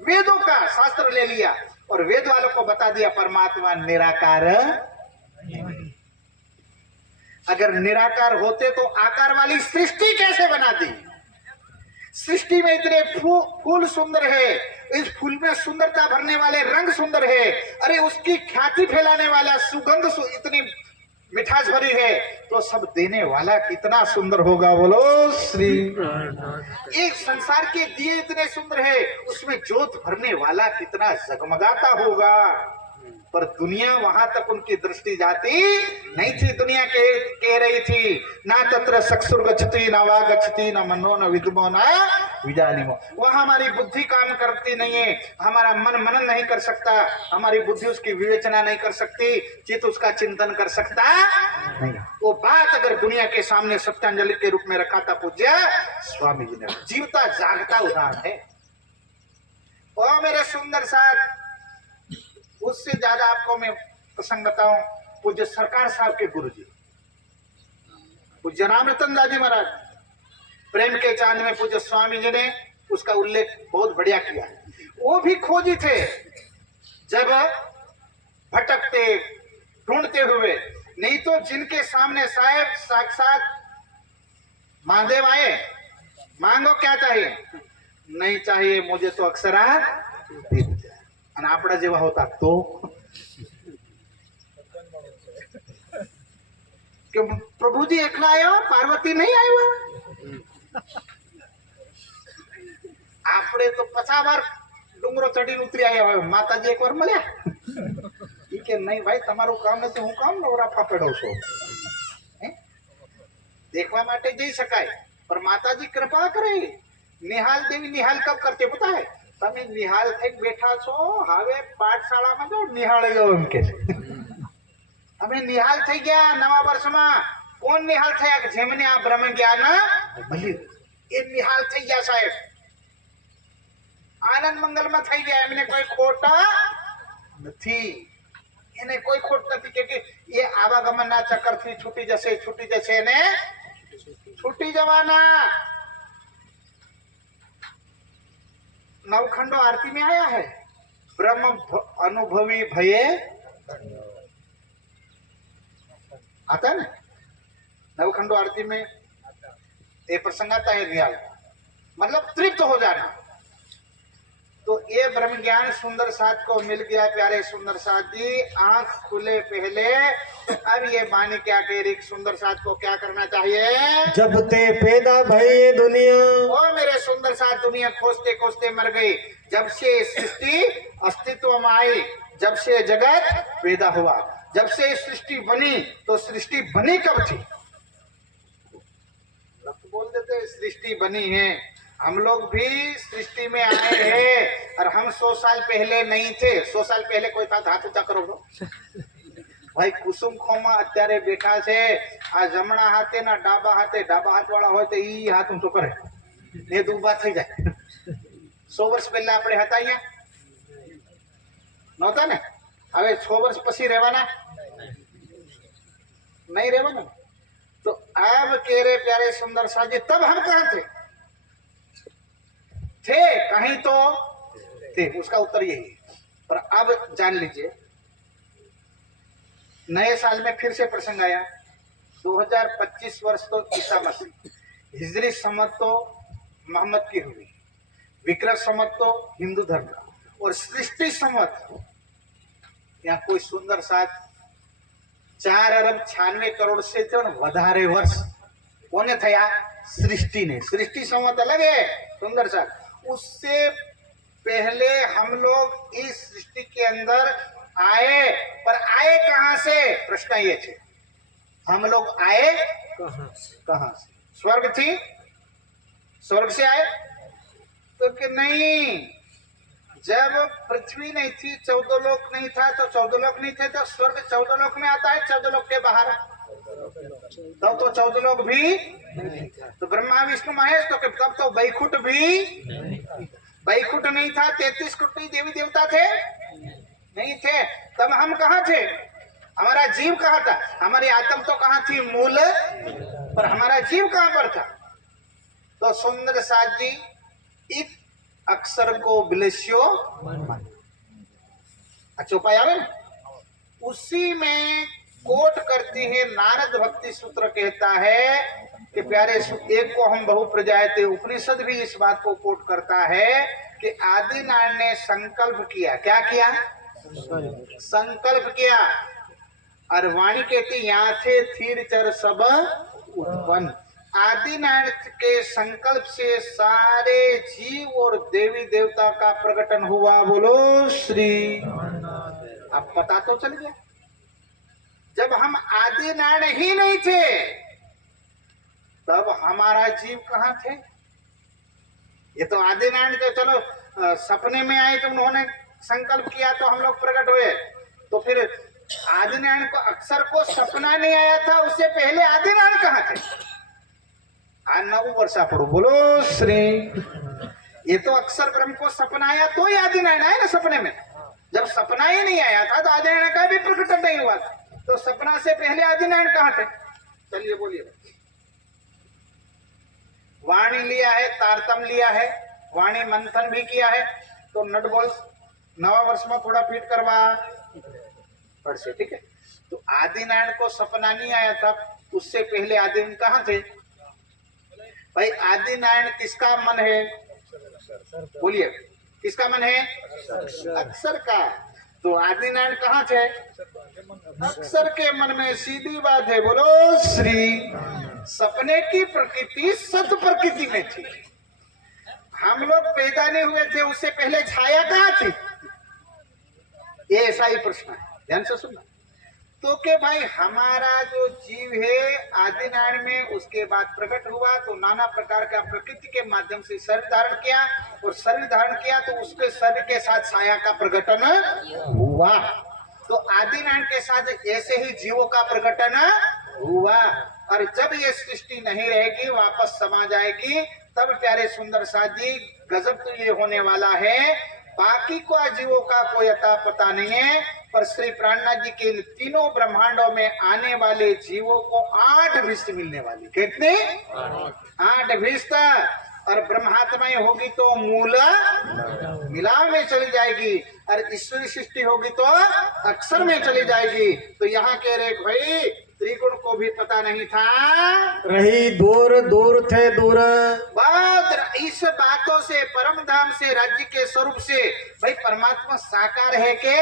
वेदों का शास्त्र ले लिया और वेद वालों को बता दिया परमात्मा निराकार। अगर निराकार होते तो आकार वाली सृष्टि कैसे बना दी? सृष्टि में इतने फूल सुंदर है, इस फूल में सुंदरता भरने वाले रंग सुंदर है, अरे उसकी ख्याति फैलाने वाला सुगंध इतनी मिठास भरी है, तो सब देने वाला कितना सुंदर होगा। बोलो श्री। एक संसार के दिए इतने सुंदर है, उसमें जोत भरने वाला कितना जगमगाता होगा। पर दुनिया वहां तक उनकी दृष्टि जाती नहीं थी। दुनिया के कह रही थी ना तत्र चक्षुर गच्छति ना वा गच्छति ना मनो न विद्मो ना विजानीमो। वहां हमारी बुद्धि काम करती नहीं है, हमारा मन मनन नहीं कर सकता, हमारी बुद्धि उसकी विवेचना नहीं कर सकती, चित्त उसका चिंतन कर सकता नहीं। वो बात अगर दुनिया के सामने सत्यांजलि के रूप में रखा था पूज्य स्वामी जी ने, जीवता जागता उदाहरण है। ओ मेरे सुंदर साथ, उससे ज्यादा आपको मैं प्रसंग बताऊं, पूज्य सरकार साहब के गुरु जी पूज्य राम रतन दास जी महाराज, प्रेम के चांद में पूज्य स्वामी जी ने उसका उल्लेख बहुत बढ़िया किया। वो भी खोजी थे, जब भटकते ढूंढते हुए, नहीं तो जिनके सामने साहेब साक्षात महादेव आए, मांगो क्या चाहिए, नहीं चाहिए मुझे तो अक्षरा અને આપણા જેવા હોતા તો કે પ્રભુજી એકલા આવ્યા, પાર્વતી નહીં આવ્યા। આપણે તો 50 વાર ડુંગરો ચડીને ઉતરી આવ્યા હોય, માતાજી એકવાર મળ્યા ઈ કે નહીં ભાઈ તમારું કામ નથી, હું કામ નવરા પાપડો છો। देखवा માટે જઈ શકાય, पर माताजी कृपा करे। निहाल देवी निहाल कब करते पता है, તમે નિહાલ થઈ બેઠા છો, હવે પાઠશાળામાં જો નિહાળ ગયો એમ કે અમે નિહાલ થઈ ગયા નવા વર્ષમાં। કોણ નિહાલ થયા કે જેમને આ બ્રહ્મ જ્ઞાન મળ્યું, એ નિહાલ થઈ ગયા સાહેબ, આનંદ મંગલમાં થઈ ગયા, એમને કોઈ ખોટ નથી, એને કોઈ ખોટ નથી કે એ આવાગમનના ચક્કરથી છૂટી જશે ને છૂટી જવાના। नवखंडो आरती में आया है, ब्रह्म अनुभवी भये आता है ना, नवखंडो आरती में ये प्रसंग आता है रियाल, मतलब तृप्त हो जाना। तो ये ब्रह्म ज्ञान सुंदर साथ को मिल गया। प्यारे सुंदर साथ जी आंख खुले पहले, अब ये बानी क्या कह रही, सुंदर साथ को क्या करना चाहिए, जब ते पैदा भई दुनिया, ओ मेरे सुंदर साथ दुनिया खोजते खोजते मर गई। जब से सृष्टि अस्तित्व में आई, जब से जगत पैदा हुआ, जब से सृष्टि बनी, तो सृष्टि बनी कब थी, बोल देते सृष्टि बनी है। हम लोग भी सृष्टि में आए हैं, और हम 100 साल पहले नहीं थे। 100 साल पहले कोई था, हाथ ऊंचा करो भाई। कुसुम खोमा અત્યારે બેઠા છે, આ જમણા હાથે ના ડાબા હાથે, ડાબા હાથ વાળા હોય તો ઈ હાથ ઊંચો કરે ને તો ઊભા થઈ જાય। 100 વર્ષ પહેલા આપણે હતા અહીંયા નહોતા ને, હવે 6 વર્ષ પછી રહેવાના नहीं રહેવાના। तो अब कह रहे प्यारे सुंदर साजी, तब हम कहाँ थे कहीं तो थे, उसका उत्तर यही है। पर अब जान लीजिए, नए साल में फिर से प्रसंग आया। 2025 वर्ष तो ईसा मसीह, हिजरी संवत तो मोहम्मद की हुई, विक्रम संवत तो हिंदू धर्म का, और सृष्टि संवत यहाँ कोई सुंदर साथ 4 अरब 96 करोड़ से વધારે वर्ष કોને થયા, सृष्टि ने। सृष्टि संवत अलग है सुंदर साथ, उससे पहले हम लोग इस सृष्टि के अंदर आए। पर आए कहां से, प्रश्न ये है, हम लोग आए कहां से, स्वर्ग थी, स्वर्ग से आए तो कि नहीं। जब पृथ्वी नहीं थी, 14 लोक नहीं था, तो 14 लोक नहीं थे तो स्वर्ग 14 लोक में आता है, 14 लोक के बाहर तब तो 14 लोक भी तो ब्रह्मा विष्णु महेश, तो तब तो बैकुंठ भी, बैकुंठ नहीं था, 33 कोटि देवी देवता थे नहीं थे। तब हम कहाँ थे, हमारा जीव कहाँ था, हमारी आत्म तो कहाँ थी मूल, पर हमारा जीव कहाँ पर था। तो सुंदर साथ जी एक अक्षर को बिलेश्यो चौपाई आवे ना, उसी में कोट करती है नारद भक्ति सूत्र, कहता है कि प्यारे एक को हम बहु प्रजायते, उपनिषद भी इस बात को कोट करता है कि आदिनारायण ने संकल्प किया। क्या किया, संकल्प किया, और वाणी कहती यहाँ थे थीर चर सब उत्पन्न। आदिनारायण के संकल्प से सारे जीव और देवी देवता का प्रकटन हुआ। बोलो श्री अब पता तो चल गया। जब हम आदि नारायण ही नहीं थे तब हमारा जीव कहाँ थे? ये तो आदि नारायण तो चलो सपने में आए तो उन्होंने संकल्प किया तो हम लोग प्रकट हुए, तो फिर आदि नारायण को अक्षर को सपना नहीं आया था, उससे पहले आदि नारायण कहाँ थे? आज 9 वर्षा पढ़ो, बोलो श्री। ये तो अक्षर ब्रह्म को सपना आया तो ही आदि नारायण आया ना सपने में। जब सपना ही नहीं आया था तो आदि नारायण का भी प्रकटन नहीं हुआ था, तो सपना से पहले आदि नारायण कहाँ थे? चलिए बोलिए। वाणी लिया है, तारतम लिया है, वाणी मंथन भी किया है, तो नट बोल 9 वर्ष में थोड़ा फिट करवा पड़ से, ठीक है। तो आदि नारायण को सपना नहीं आया था, उससे पहले आदि कहाँ थे भाई? आदि नारायण किसका मन है? बोलिए, किसका मन है? अक्षर का। तो आदि नारायण कहाँ थे? अक्षर के मन में। सीधी बात है, बोलो श्री। सपने की प्रकृति सत प्रकृति में थी। हम लोग पैदा नहीं हुए थे, उससे पहले छाया कहाँ थी? ये ऐसा ही प्रश्न है, ध्यान से सुनना। तो के भाई हमारा जो जीव है आदि नारायण में, उसके बाद प्रकट हुआ तो नाना प्रकार का प्रकृति के माध्यम से शरीर धारण किया, और शरीर धारण किया तो उसके शरीर के साथ छाया का प्रकटन हुआ। तो आदि नारायण के साथ ऐसे ही जीवों का प्रकटन हुआ। और जब ये सृष्टि नहीं रहेगी, वापस समा जाएगी, तब प्यारे सुंदर साथी गजब तो ये होने वाला है। बाकी को जीवों का कोई अता पता नहीं है, पर श्री प्राणनाथ जी के तीनों ब्रह्मांडों में आने वाले जीवों को 8 भिष्ट मिलने वाली। कितने? 8 भिष्ट। और ब्रह्मात्माएं होगी तो मूल मिलाव में चली जाएगी, और ईश्वरी सृष्टि होगी तो अक्षर में चली जाएगी। तो यहाँ कह रहे भाई त्रिगुण को भी पता नहीं था, रही दूर दूर थे दूर। बात इस बातों से, परम धाम से, राज्य के स्वरूप से, भाई परमात्मा साकार है के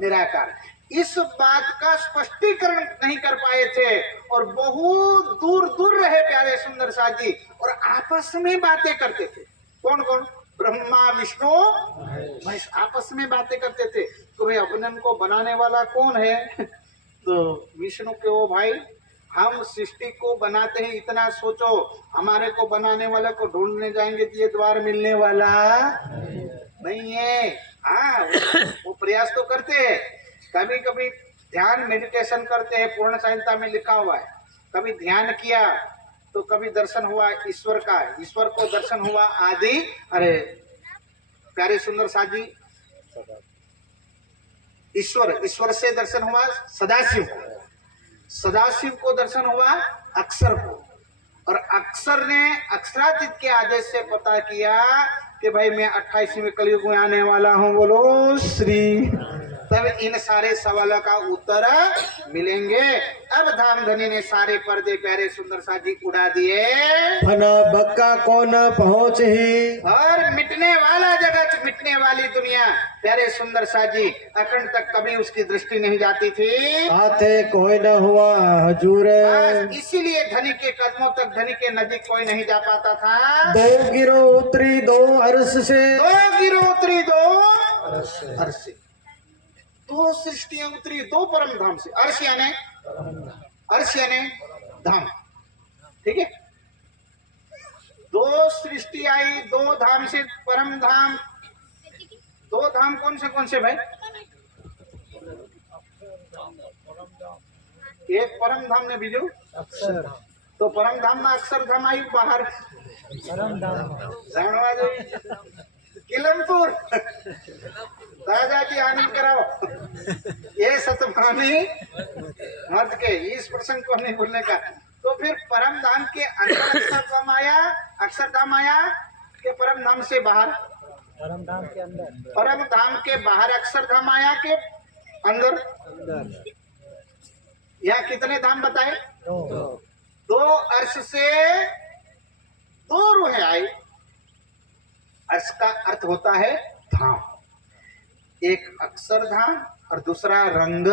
निराकार, इस बात का स्पष्टीकरण नहीं कर पाए थे, और बहुत दूर दूर रहे प्यारे सुंदर साथी, और आपस में बातें करते थे। कौन कौन? ब्रह्मा विष्णु महेश आपस में बातें करते थे। तो भाई अभिनंदन को बनाने वाला कौन है? तो विष्णु के वो भाई, हम सृष्टि को बनाते हैं, इतना सोचो, हमारे को बनाने वाले को ढूंढने जाएंगे तो ये द्वार मिलने वाला नहीं है। हाँ, वो प्रयास तो करते हैं, कभी कभी ध्यान मेडिटेशन करते हैं, पूर्ण संहिता में लिखा हुआ है। कभी ध्यान किया तो कभी दर्शन हुआ ईश्वर का, ईश्वर को दर्शन हुआ आदि, अरे प्यारे सुंदर साजी, ईश्वर से दर्शन हुआ सदाशिव, सदाशिव को दर्शन हुआ अक्षर को, और अक्षर ने अक्षरातीत के आदेश से पता किया कि भाई मैं 28वें कलयुग में आने वाला हूं, बोलो श्री। तब इन सारे सवालों का उत्तर मिलेंगे। अब धामधनी ने सारे पर्दे प्यारे सुंदर साजी उड़ा दिए, फना बक्का कौन पहुँच ही। और मिटने वाला जगत, मिटने वाली दुनिया प्यारे सुंदर साजी अखंड तक कभी उसकी दृष्टि नहीं जाती थी। आते कोई न हुआ हजूर। इसीलिए धनी के कदमों तक, धनी के नजीक कोई नहीं जा पाता था। 2 गिरो उतरी 2 अर्श से, 2 गिरो उतरी 2 अर्श से, 2 सृष्टियां उतरी 2 परम धाम से। अर्श यानी धाम, ठीक है। 2 सृष्टि आई 2 धाम से, परम धाम। 2 धाम कौन से भाई? एक परम धाम ने बीजू अक्षर, तो परम धाम में अक्षर धाम आई बाहर जाणवा जोई किलमपुर। दादाजी आनंद कराओ, ये सतभानी मत के, इस प्रसंग को नहीं भूलने का। तो फिर परम धाम के अंदर अक्षरधाम आया, अक्षरधाम आया कि परम धाम से बाहर? परम धाम के अंदर, परम धाम के बाहर अक्षरधाम आया के अंदर? यहाँ कितने धाम बताए? 2 अर्श से 2 रूहें आई। अर्श का अर्थ होता है धाम, एक अक्षरधाम और दूसरा रंग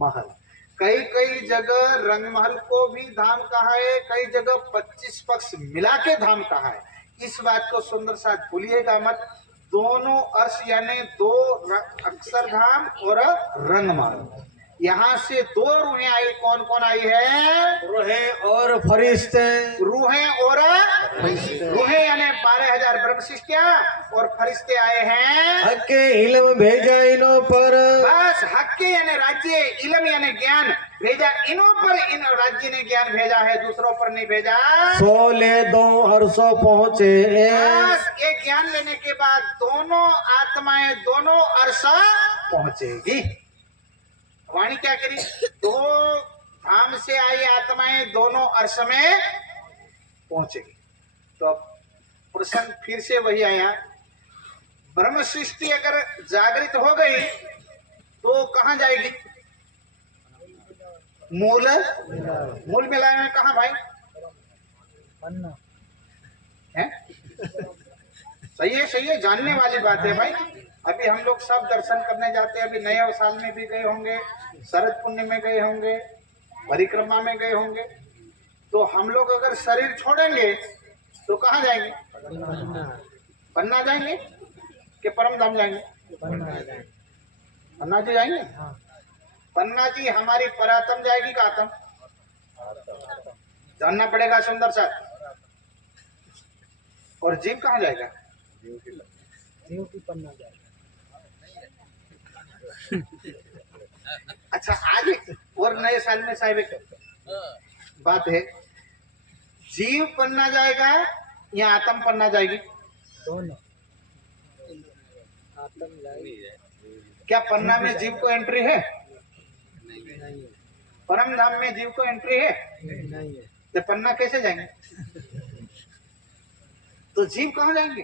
महल। कई जगह रंग महल को भी धाम कहा है, कई जगह 25 पक्ष मिला के धाम कहा है। इस बात को सुंदर साथ भूलिएगा मत। दोनों अर्श यानी दो अक्षरधाम और रंगमाल। यहाँ से दो रूहें आई। कौन कौन आई है? रूहें और फरिश्ते। रूहें और रूहें यानी 12,000 ब्रह्मशिष्टियां और फरिश्ते आए हैं। हक के इल्म भेजा इनो पर। बस हक के यानी राज्य, इल्म यानी ज्ञान भेजा इनों पर। इन राज्य ने ज्ञान भेजा है, दूसरों पर नहीं भेजा। सोले दो अरसों पहुँचे। बस ये ज्ञान लेने के बाद दोनों आत्माएं दोनों अर्श पहुंचेगी। वाणी क्या करी? दो धाम से आई आत्माएं दोनों अर्श में पहुंचेगी। तो अब प्रश्न फिर से वही आया, ब्रह्म सृष्टि अगर जागृत हो गई तो कहां जाएगी? मूल मूल मिलाए में कहा भाई? है? सही है, जानने वाली बात है भाई। अभी हम लोग सब दर्शन करने जाते हैं। अभी नए साल में भी गए होंगे, शरद पुण्य में गए होंगे, परिक्रमा में गए होंगे। तो हम लोग अगर शरीर छोड़ेंगे तो कहाँ जाएंगे? पन्ना जाएंगे कि परम धाम जाएंगे? पन्ना जी जाएंगे। पन्ना जी हमारी परात्म जाएगी का आत्म? जानना पड़ेगा सुंदर सा। और जीव कहाँ जाएगा? जीव की पन्ना जाएगा। अच्छा, आज और नए साल में साहिब एक बात है, जीव पन्ना जाएगा या आत्म पन्ना जाएगी? दोनों आत्म जाएगी। क्या पन्ना में जीव को एंट्री है? नहीं। परम धाम में जीव को एंट्री है? नहीं है। तो पन्ना कैसे जाएंगे? तो जीव कहाँ जाएंगे?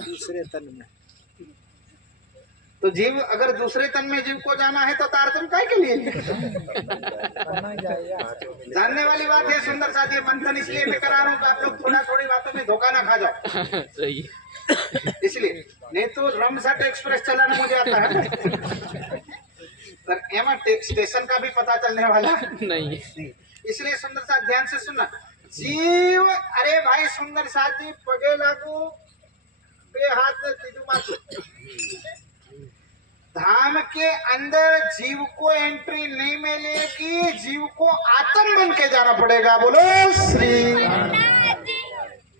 दूसरे तन में। तो जीव अगर दूसरे तन में जीव को जाना है तो तारतम काय के लिए? जानने वाली बात है सुंदर साथी। मंथन इसलिए मैं करा रहा हूँ कि आप लोग थोड़ा थोड़ी बातों में धोखा ना खा जाओ। सही। इसलिए नहीं तो रमसट एक्सप्रेस चलाना मुझे आता है पर एमा स्टेशन का भी पता चलने वाला नहीं। इसलिए सुंदर साथ ध्यान से सुनना। जीव, अरे भाई सुंदर साथी पगे लागू बे हाथ में तीजू माथू। धाम के अंदर जीव को एंट्री नहीं मिलेगी, जीव को आत्म बन के जाना पड़ेगा। बोलो श्री।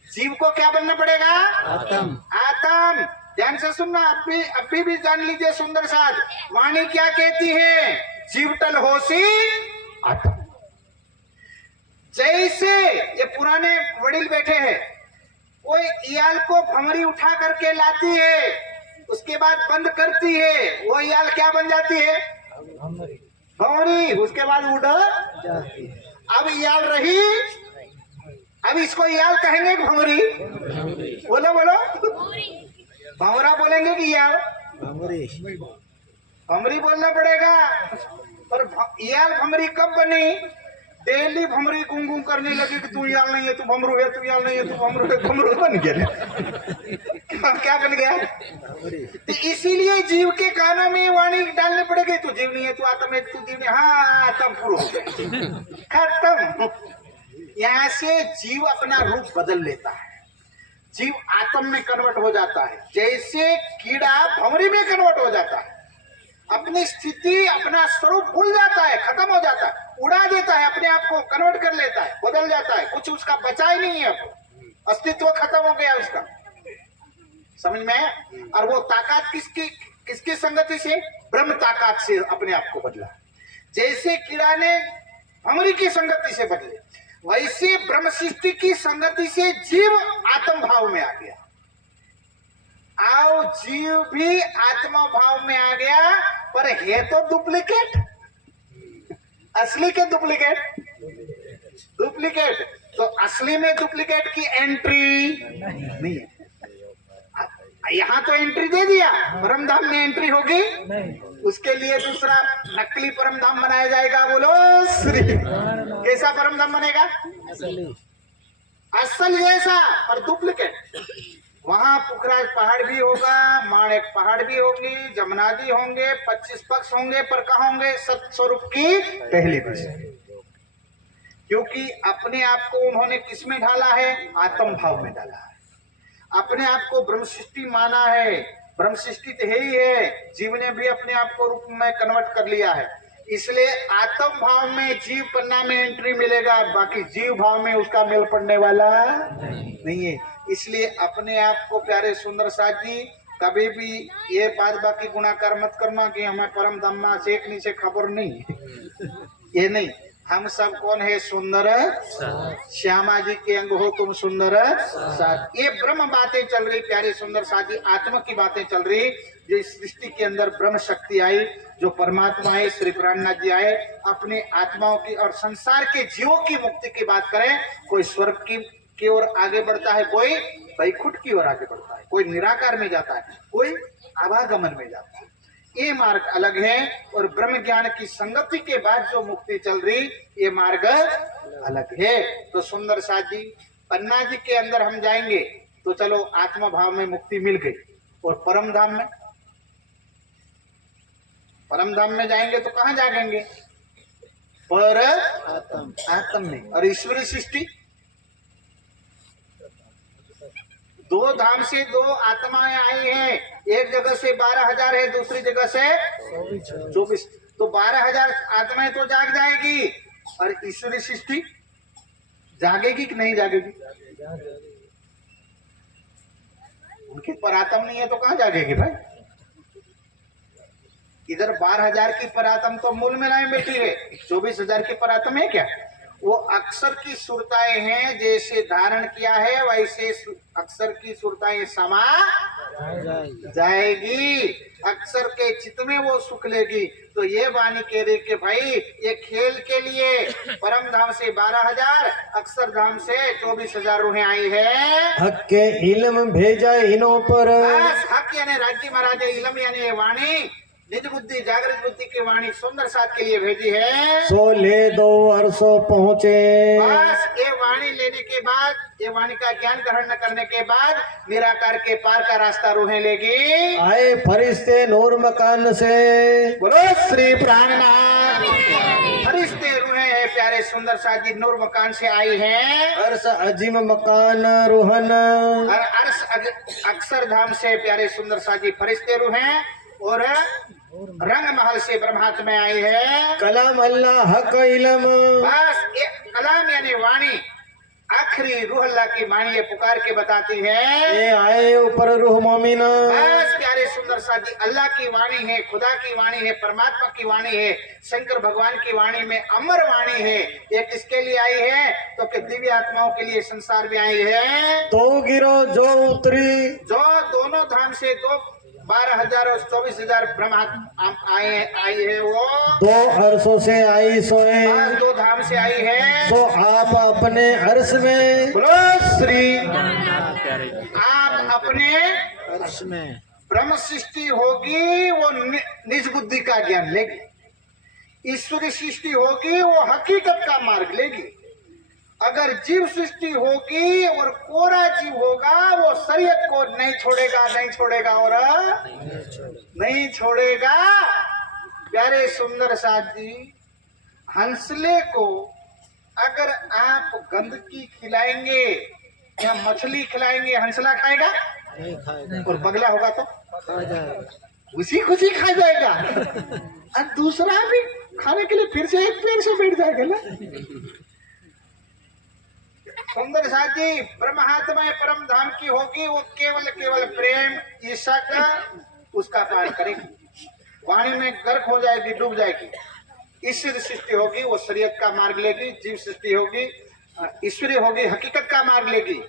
जीव को क्या बनना पड़ेगा? आत्म। आत्म। ध्यान से सुनना। अभी भी जान लीजिए सुंदर साथ, वाणी क्या कहती है? जीवटल होसी आत्म। जैसे ये पुराने वडील बैठे हैं, कोई इयाल को भंवरी उठा करके लाती है, उसके बाद बंद करती है, वो याल क्या बन जाती है? भंवरी। उसके बाद उड़ जाती है। अब याल रही, अब इसको याल कहेंगे भंवरी? बोलो बोलो। भंवरा बोलेंगे कि याल? भंवरी। भंवरी बोलना पड़ेगा। पर याल भंवरी कब बनी? डेली भमरी गुंगुम करने लगी कि तू याल नहीं है, तू भमरू है, तू याल नहीं है, तू भमरू है। भमरू बन गया। क्या बन गया? तो इसीलिए जीव के कानों में वाणी डालने पड़ेगी। तू जीव नहीं है, तू आत्म है, तू जीव नहीं। हाँ, आत्म पूरा हो गया, खत्म। यहाँ से जीव अपना रूप बदल लेता है, जीव आत्म में कन्वर्ट हो जाता है। जैसे कीड़ा भमरी में कन्वर्ट हो जाता है, अपनी स्थिति अपना स्वरूप भूल जाता है, खत्म हो जाता है, उड़ा देता है, अपने आप को कन्वर्ट कर लेता है, बदल जाता है, कुछ उसका बचा ही नहीं है, अब अस्तित्व खत्म हो गया उसका। समझ में है? और वो ताकत किसकी संगति से? ब्रह्म ताकत से अपने आप को बदला। जैसे कीड़ा ने भमरी की संगति से बदले, वैसे ब्रह्म सृष्टि की संगति से जीव आत्म भाव में आ गया। आओ जीव भी आत्मा भाव में आ गया, पर है तो डुप्लीकेट। असली के डुप्लीकेट? डुप्लीकेट। तो असली में डुप्लीकेट की एंट्री नहीं है। यहाँ तो एंट्री दे दिया, परम धाम में एंट्री होगी नहीं। उसके लिए दूसरा नकली परम धाम बनाया जाएगा। बोलो श्री। कैसा परम धाम बनेगा? असल जैसा पर डुप्लीकेट। वहां पुखराज पहाड़ भी होगा, माणिक पहाड़ भी होगी, जमुनादी होंगे, 25 पक्ष होंगे, पर कहाँ होंगे? सत स्वरूप की पहली बस्ती। क्योंकि अपने आप को उन्होंने किस में ढाला है? आत्म भाव में डाला है। अपने आप को ब्रह्म सृष्टि माना है, ब्रह्म सृष्टि तो है ही है, जीव ने भी अपने आप को रूप में कन्वर्ट कर लिया है। इसलिए आत्म भाव में जीव पन्ना में एंट्री मिलेगा, बाकी जीव भाव में उसका मेल पड़ने वाला नहीं है। इसलिए अपने आप को प्यारे सुंदर साथ जी कभी भी ये बात बाकी गुणाकार मत करना कि हमें परम धाम में से एक नीचे खबर नहीं ये नहीं। हम सब कौन है? सुंदर श्यामा जी के अंग हो तुम सुंदर साथ। ये ब्रह्म बातें चल रही प्यारे सुंदर साथ जी, आत्मा की बातें चल रही। जो इस सृष्टि के अंदर ब्रह्म शक्ति आई, जो परमात्मा है श्री प्राणनाथ जी आए, अपने आत्माओं की और संसार के जीवों की मुक्ति की बात करें। कोई स्वर्ग की ओर आगे बढ़ता है, कोई वैकुंठ की ओर आगे बढ़ता है, कोई निराकार में जाता है, कोई आवागमन में जाता है। ये मार्ग अलग है और ब्रह्म ज्ञान की संगति के बाद जो मुक्ति चल रही ये मार्ग अलग है। तो सुंदर साथ जी पन्ना जी के अंदर हम जाएंगे तो चलो आत्मा भाव में मुक्ति मिल गई, और परम धाम में जाएंगे तो कहाँ जाएंगे? पर आत्म में। और ईश्वरी सृष्टि दो धाम से दो आत्माएं आई हैं, एक जगह से 12,000 है, दूसरी जगह से 24। तो 12,000 आत्माएं तो जाग जाएगी, और ईश्वरी सृष्टि जागेगी कि नहीं जागेगी? उनकी परात्म नहीं है तो कहाँ जागेगी भाई? इधर 12,000 की परात्म तो मूल में लाए बैठी है, 24,000 की परात्म है क्या? वो अक्षर की सुरताएं हैं, जैसे धारण किया है वैसे अक्षर की सुरताएं समा जाएगी, अक्षर के चित्त में वो सुख लेगी। तो ये वाणी कह रही कि भाई ये खेल के लिए परम धाम से 12,000, अक्षर धाम से 24,000 रूहें आई है। हक के इल्म भेजा इन्हों पर, बस हक यानी राज्य महाराज, इलम यानी वाणी, निज बुद्धि जागृत बुद्धि की वाणी सुंदर साथ के लिए भेजी है। सो ले दो अरसो पहुँचे। बस ये वाणी लेने के बाद, ये वाणी का ज्ञान ग्रहण न करने के बाद निराकार के पार का रास्ता रूहें लेगी। आए फरिश्ते नूर मकान से, बोलो श्री प्राणनाथ। फरिश्ते रूहें है प्यारे सुंदर साथ जी नूर मकान से आई हैं। अर्श अजीम मकान रूहन, और अर्श अक्षर धाम से प्यारे सुंदर साथ जी फरिश्ते रूहें, और रंग महल से ब्रह्मात्मा में आई है। कलाम अल्लाह हक इलम, बस ये कलाम यानी वाणी, आखिरी रूह अल्लाह की वाणी ये पुकार के बताती है। ये आए ऊपर रूह मोमिना। बस प्यारे सुंदर साथी अल्लाह की वाणी है, खुदा की वाणी है, परमात्मा की वाणी है, शंकर भगवान की वाणी में अमर वाणी है। ये किसके लिए आई है? तो कि दिव्य आत्माओं के लिए संसार में आई है। तो गिरो जो उतरी, जो दोनों धाम से 12,000 और 24,000 ब्रह्मात्मा आई है, वो दो अरसों से आई सोए, बस दो धाम से आई है। तो आप अपने अर्श में, बोलो श्री, आप अपने अर्श में ब्रह्म सृष्टि होगी वो निज बुद्धि का ज्ञान लेगी, ईश्वरी सृष्टि होगी वो हकीकत का मार्ग लेगी। अगर जीव सृष्टि होगी और कोरा जीव होगा वो शरीयत को नहीं छोड़ेगा और नहीं छोड़ेगा। प्यारे सुंदर साथ जी हंसले को अगर आप गंदगी खिलाएंगे या मछली खिलाएंगे, हंसला खाएगा? और बगला होगा तो उसी खुशी खा जाएगा, और दूसरा भी खाने के लिए फिर से एक पेड़ से बैठ जाएगा ना। सुंदर साथ जी ब्रह्मात्मा परम धाम की होगी वो केवल प्रेम ईशा का उसका पार करेगी, वाणी में गर्क हो जाएगी, डूब जाएगी। ईश्वर सृष्टि होगी वो शरीयत का मार्ग लेगी, जीव सृष्टि होगी ईश्वरी होगी हकीकत का मार्ग लेगी,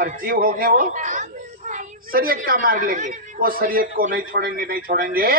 और जीव होंगे वो शरीयत का मार्ग लेंगे। वो शरीयत को नहीं छोड़ेंगे।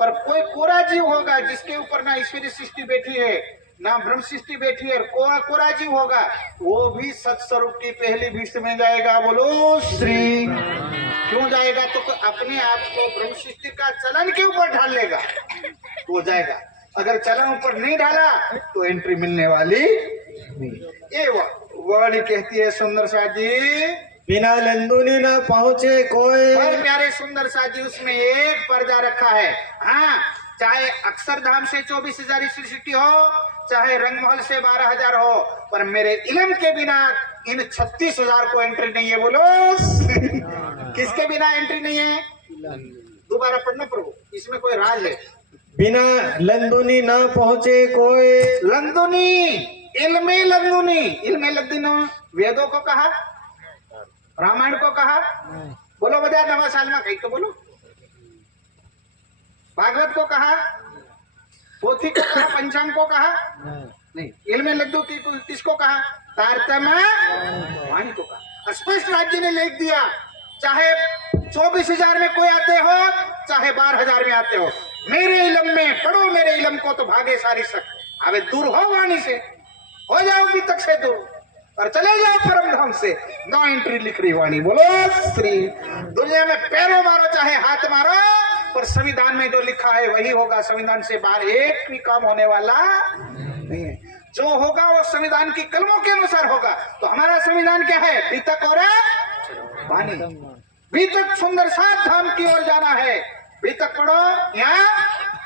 पर कोई कोरा जीव होगा जिसके ऊपर ना ईश्वरी सृष्टि बैठी है ना ब्रह्म सृष्टि बैठी है, कोरा जीव होगा, वो भी सत्स्वरूप की पहली भीष्ट में जाएगा। बोलो श्री। क्यों जाएगा? तो अपने आप को ब्रह्म सृष्टि का चलन के ऊपर ढाल लेगा तो वो जाएगा। अगर चलन ऊपर नहीं डाला तो एंट्री मिलने वाली नहीं। ये वर्ड कहती है सुंदर साथ जी, बिना लंदुनी न पहुँचे कोई। और प्यारे सुंदर साथ जी उसमें एक पर्दा रखा है। हाँ, चाहे अक्षरधाम से 24,000 सृष्टि हो, चाहे रंगमहल से 12,000 हो, पर मेरे इल्म के बिना इन 36,000 को एंट्री नहीं है। बोलो किसके बिना एंट्री नहीं है? दोबारा पढ़ना प्रभु, इसमें कोई राज है। बिना लंदुनी न पहुंचे कोई। लंदुनी, इल्मे लंदुनी, इल्मे लंदुनी वेदों को कहा, रामायण को कहा। बोलो बजा नवा साल में कहीं तो बोलो। भागवत को कहा, पोथी को कहा, पंचांग को कहा नहीं। इल्मे लद्दू किसको कहा? तारतम्य वाणी को कहा। स्पष्ट राज्य ने लिख दिया, चाहे 24,000 में कोई आते हो, चाहे 12,000 में आते हो, मेरे इलम में पढ़ो, मेरे इलम को तो भागे सारी सक। अबे दूर हो वाणी से, हो जाओ वितक से दूर और चले जाओ परम धाम से। नो एंट्री लिख रही वाणी। बोलो श्री। दुनिया में पैरों मारो चाहे हाथ मारो, पर संविधान में जो लिखा है वही होगा। संविधान से बाहर एक भी काम होने वाला नहीं है। जो होगा वो संविधान की कलमों के अनुसार होगा। तो हमारा संविधान क्या है? वितक और वाणी। वितक सुंदर सात धाम की ओर जाना है। वितक पढ़ो, यहाँ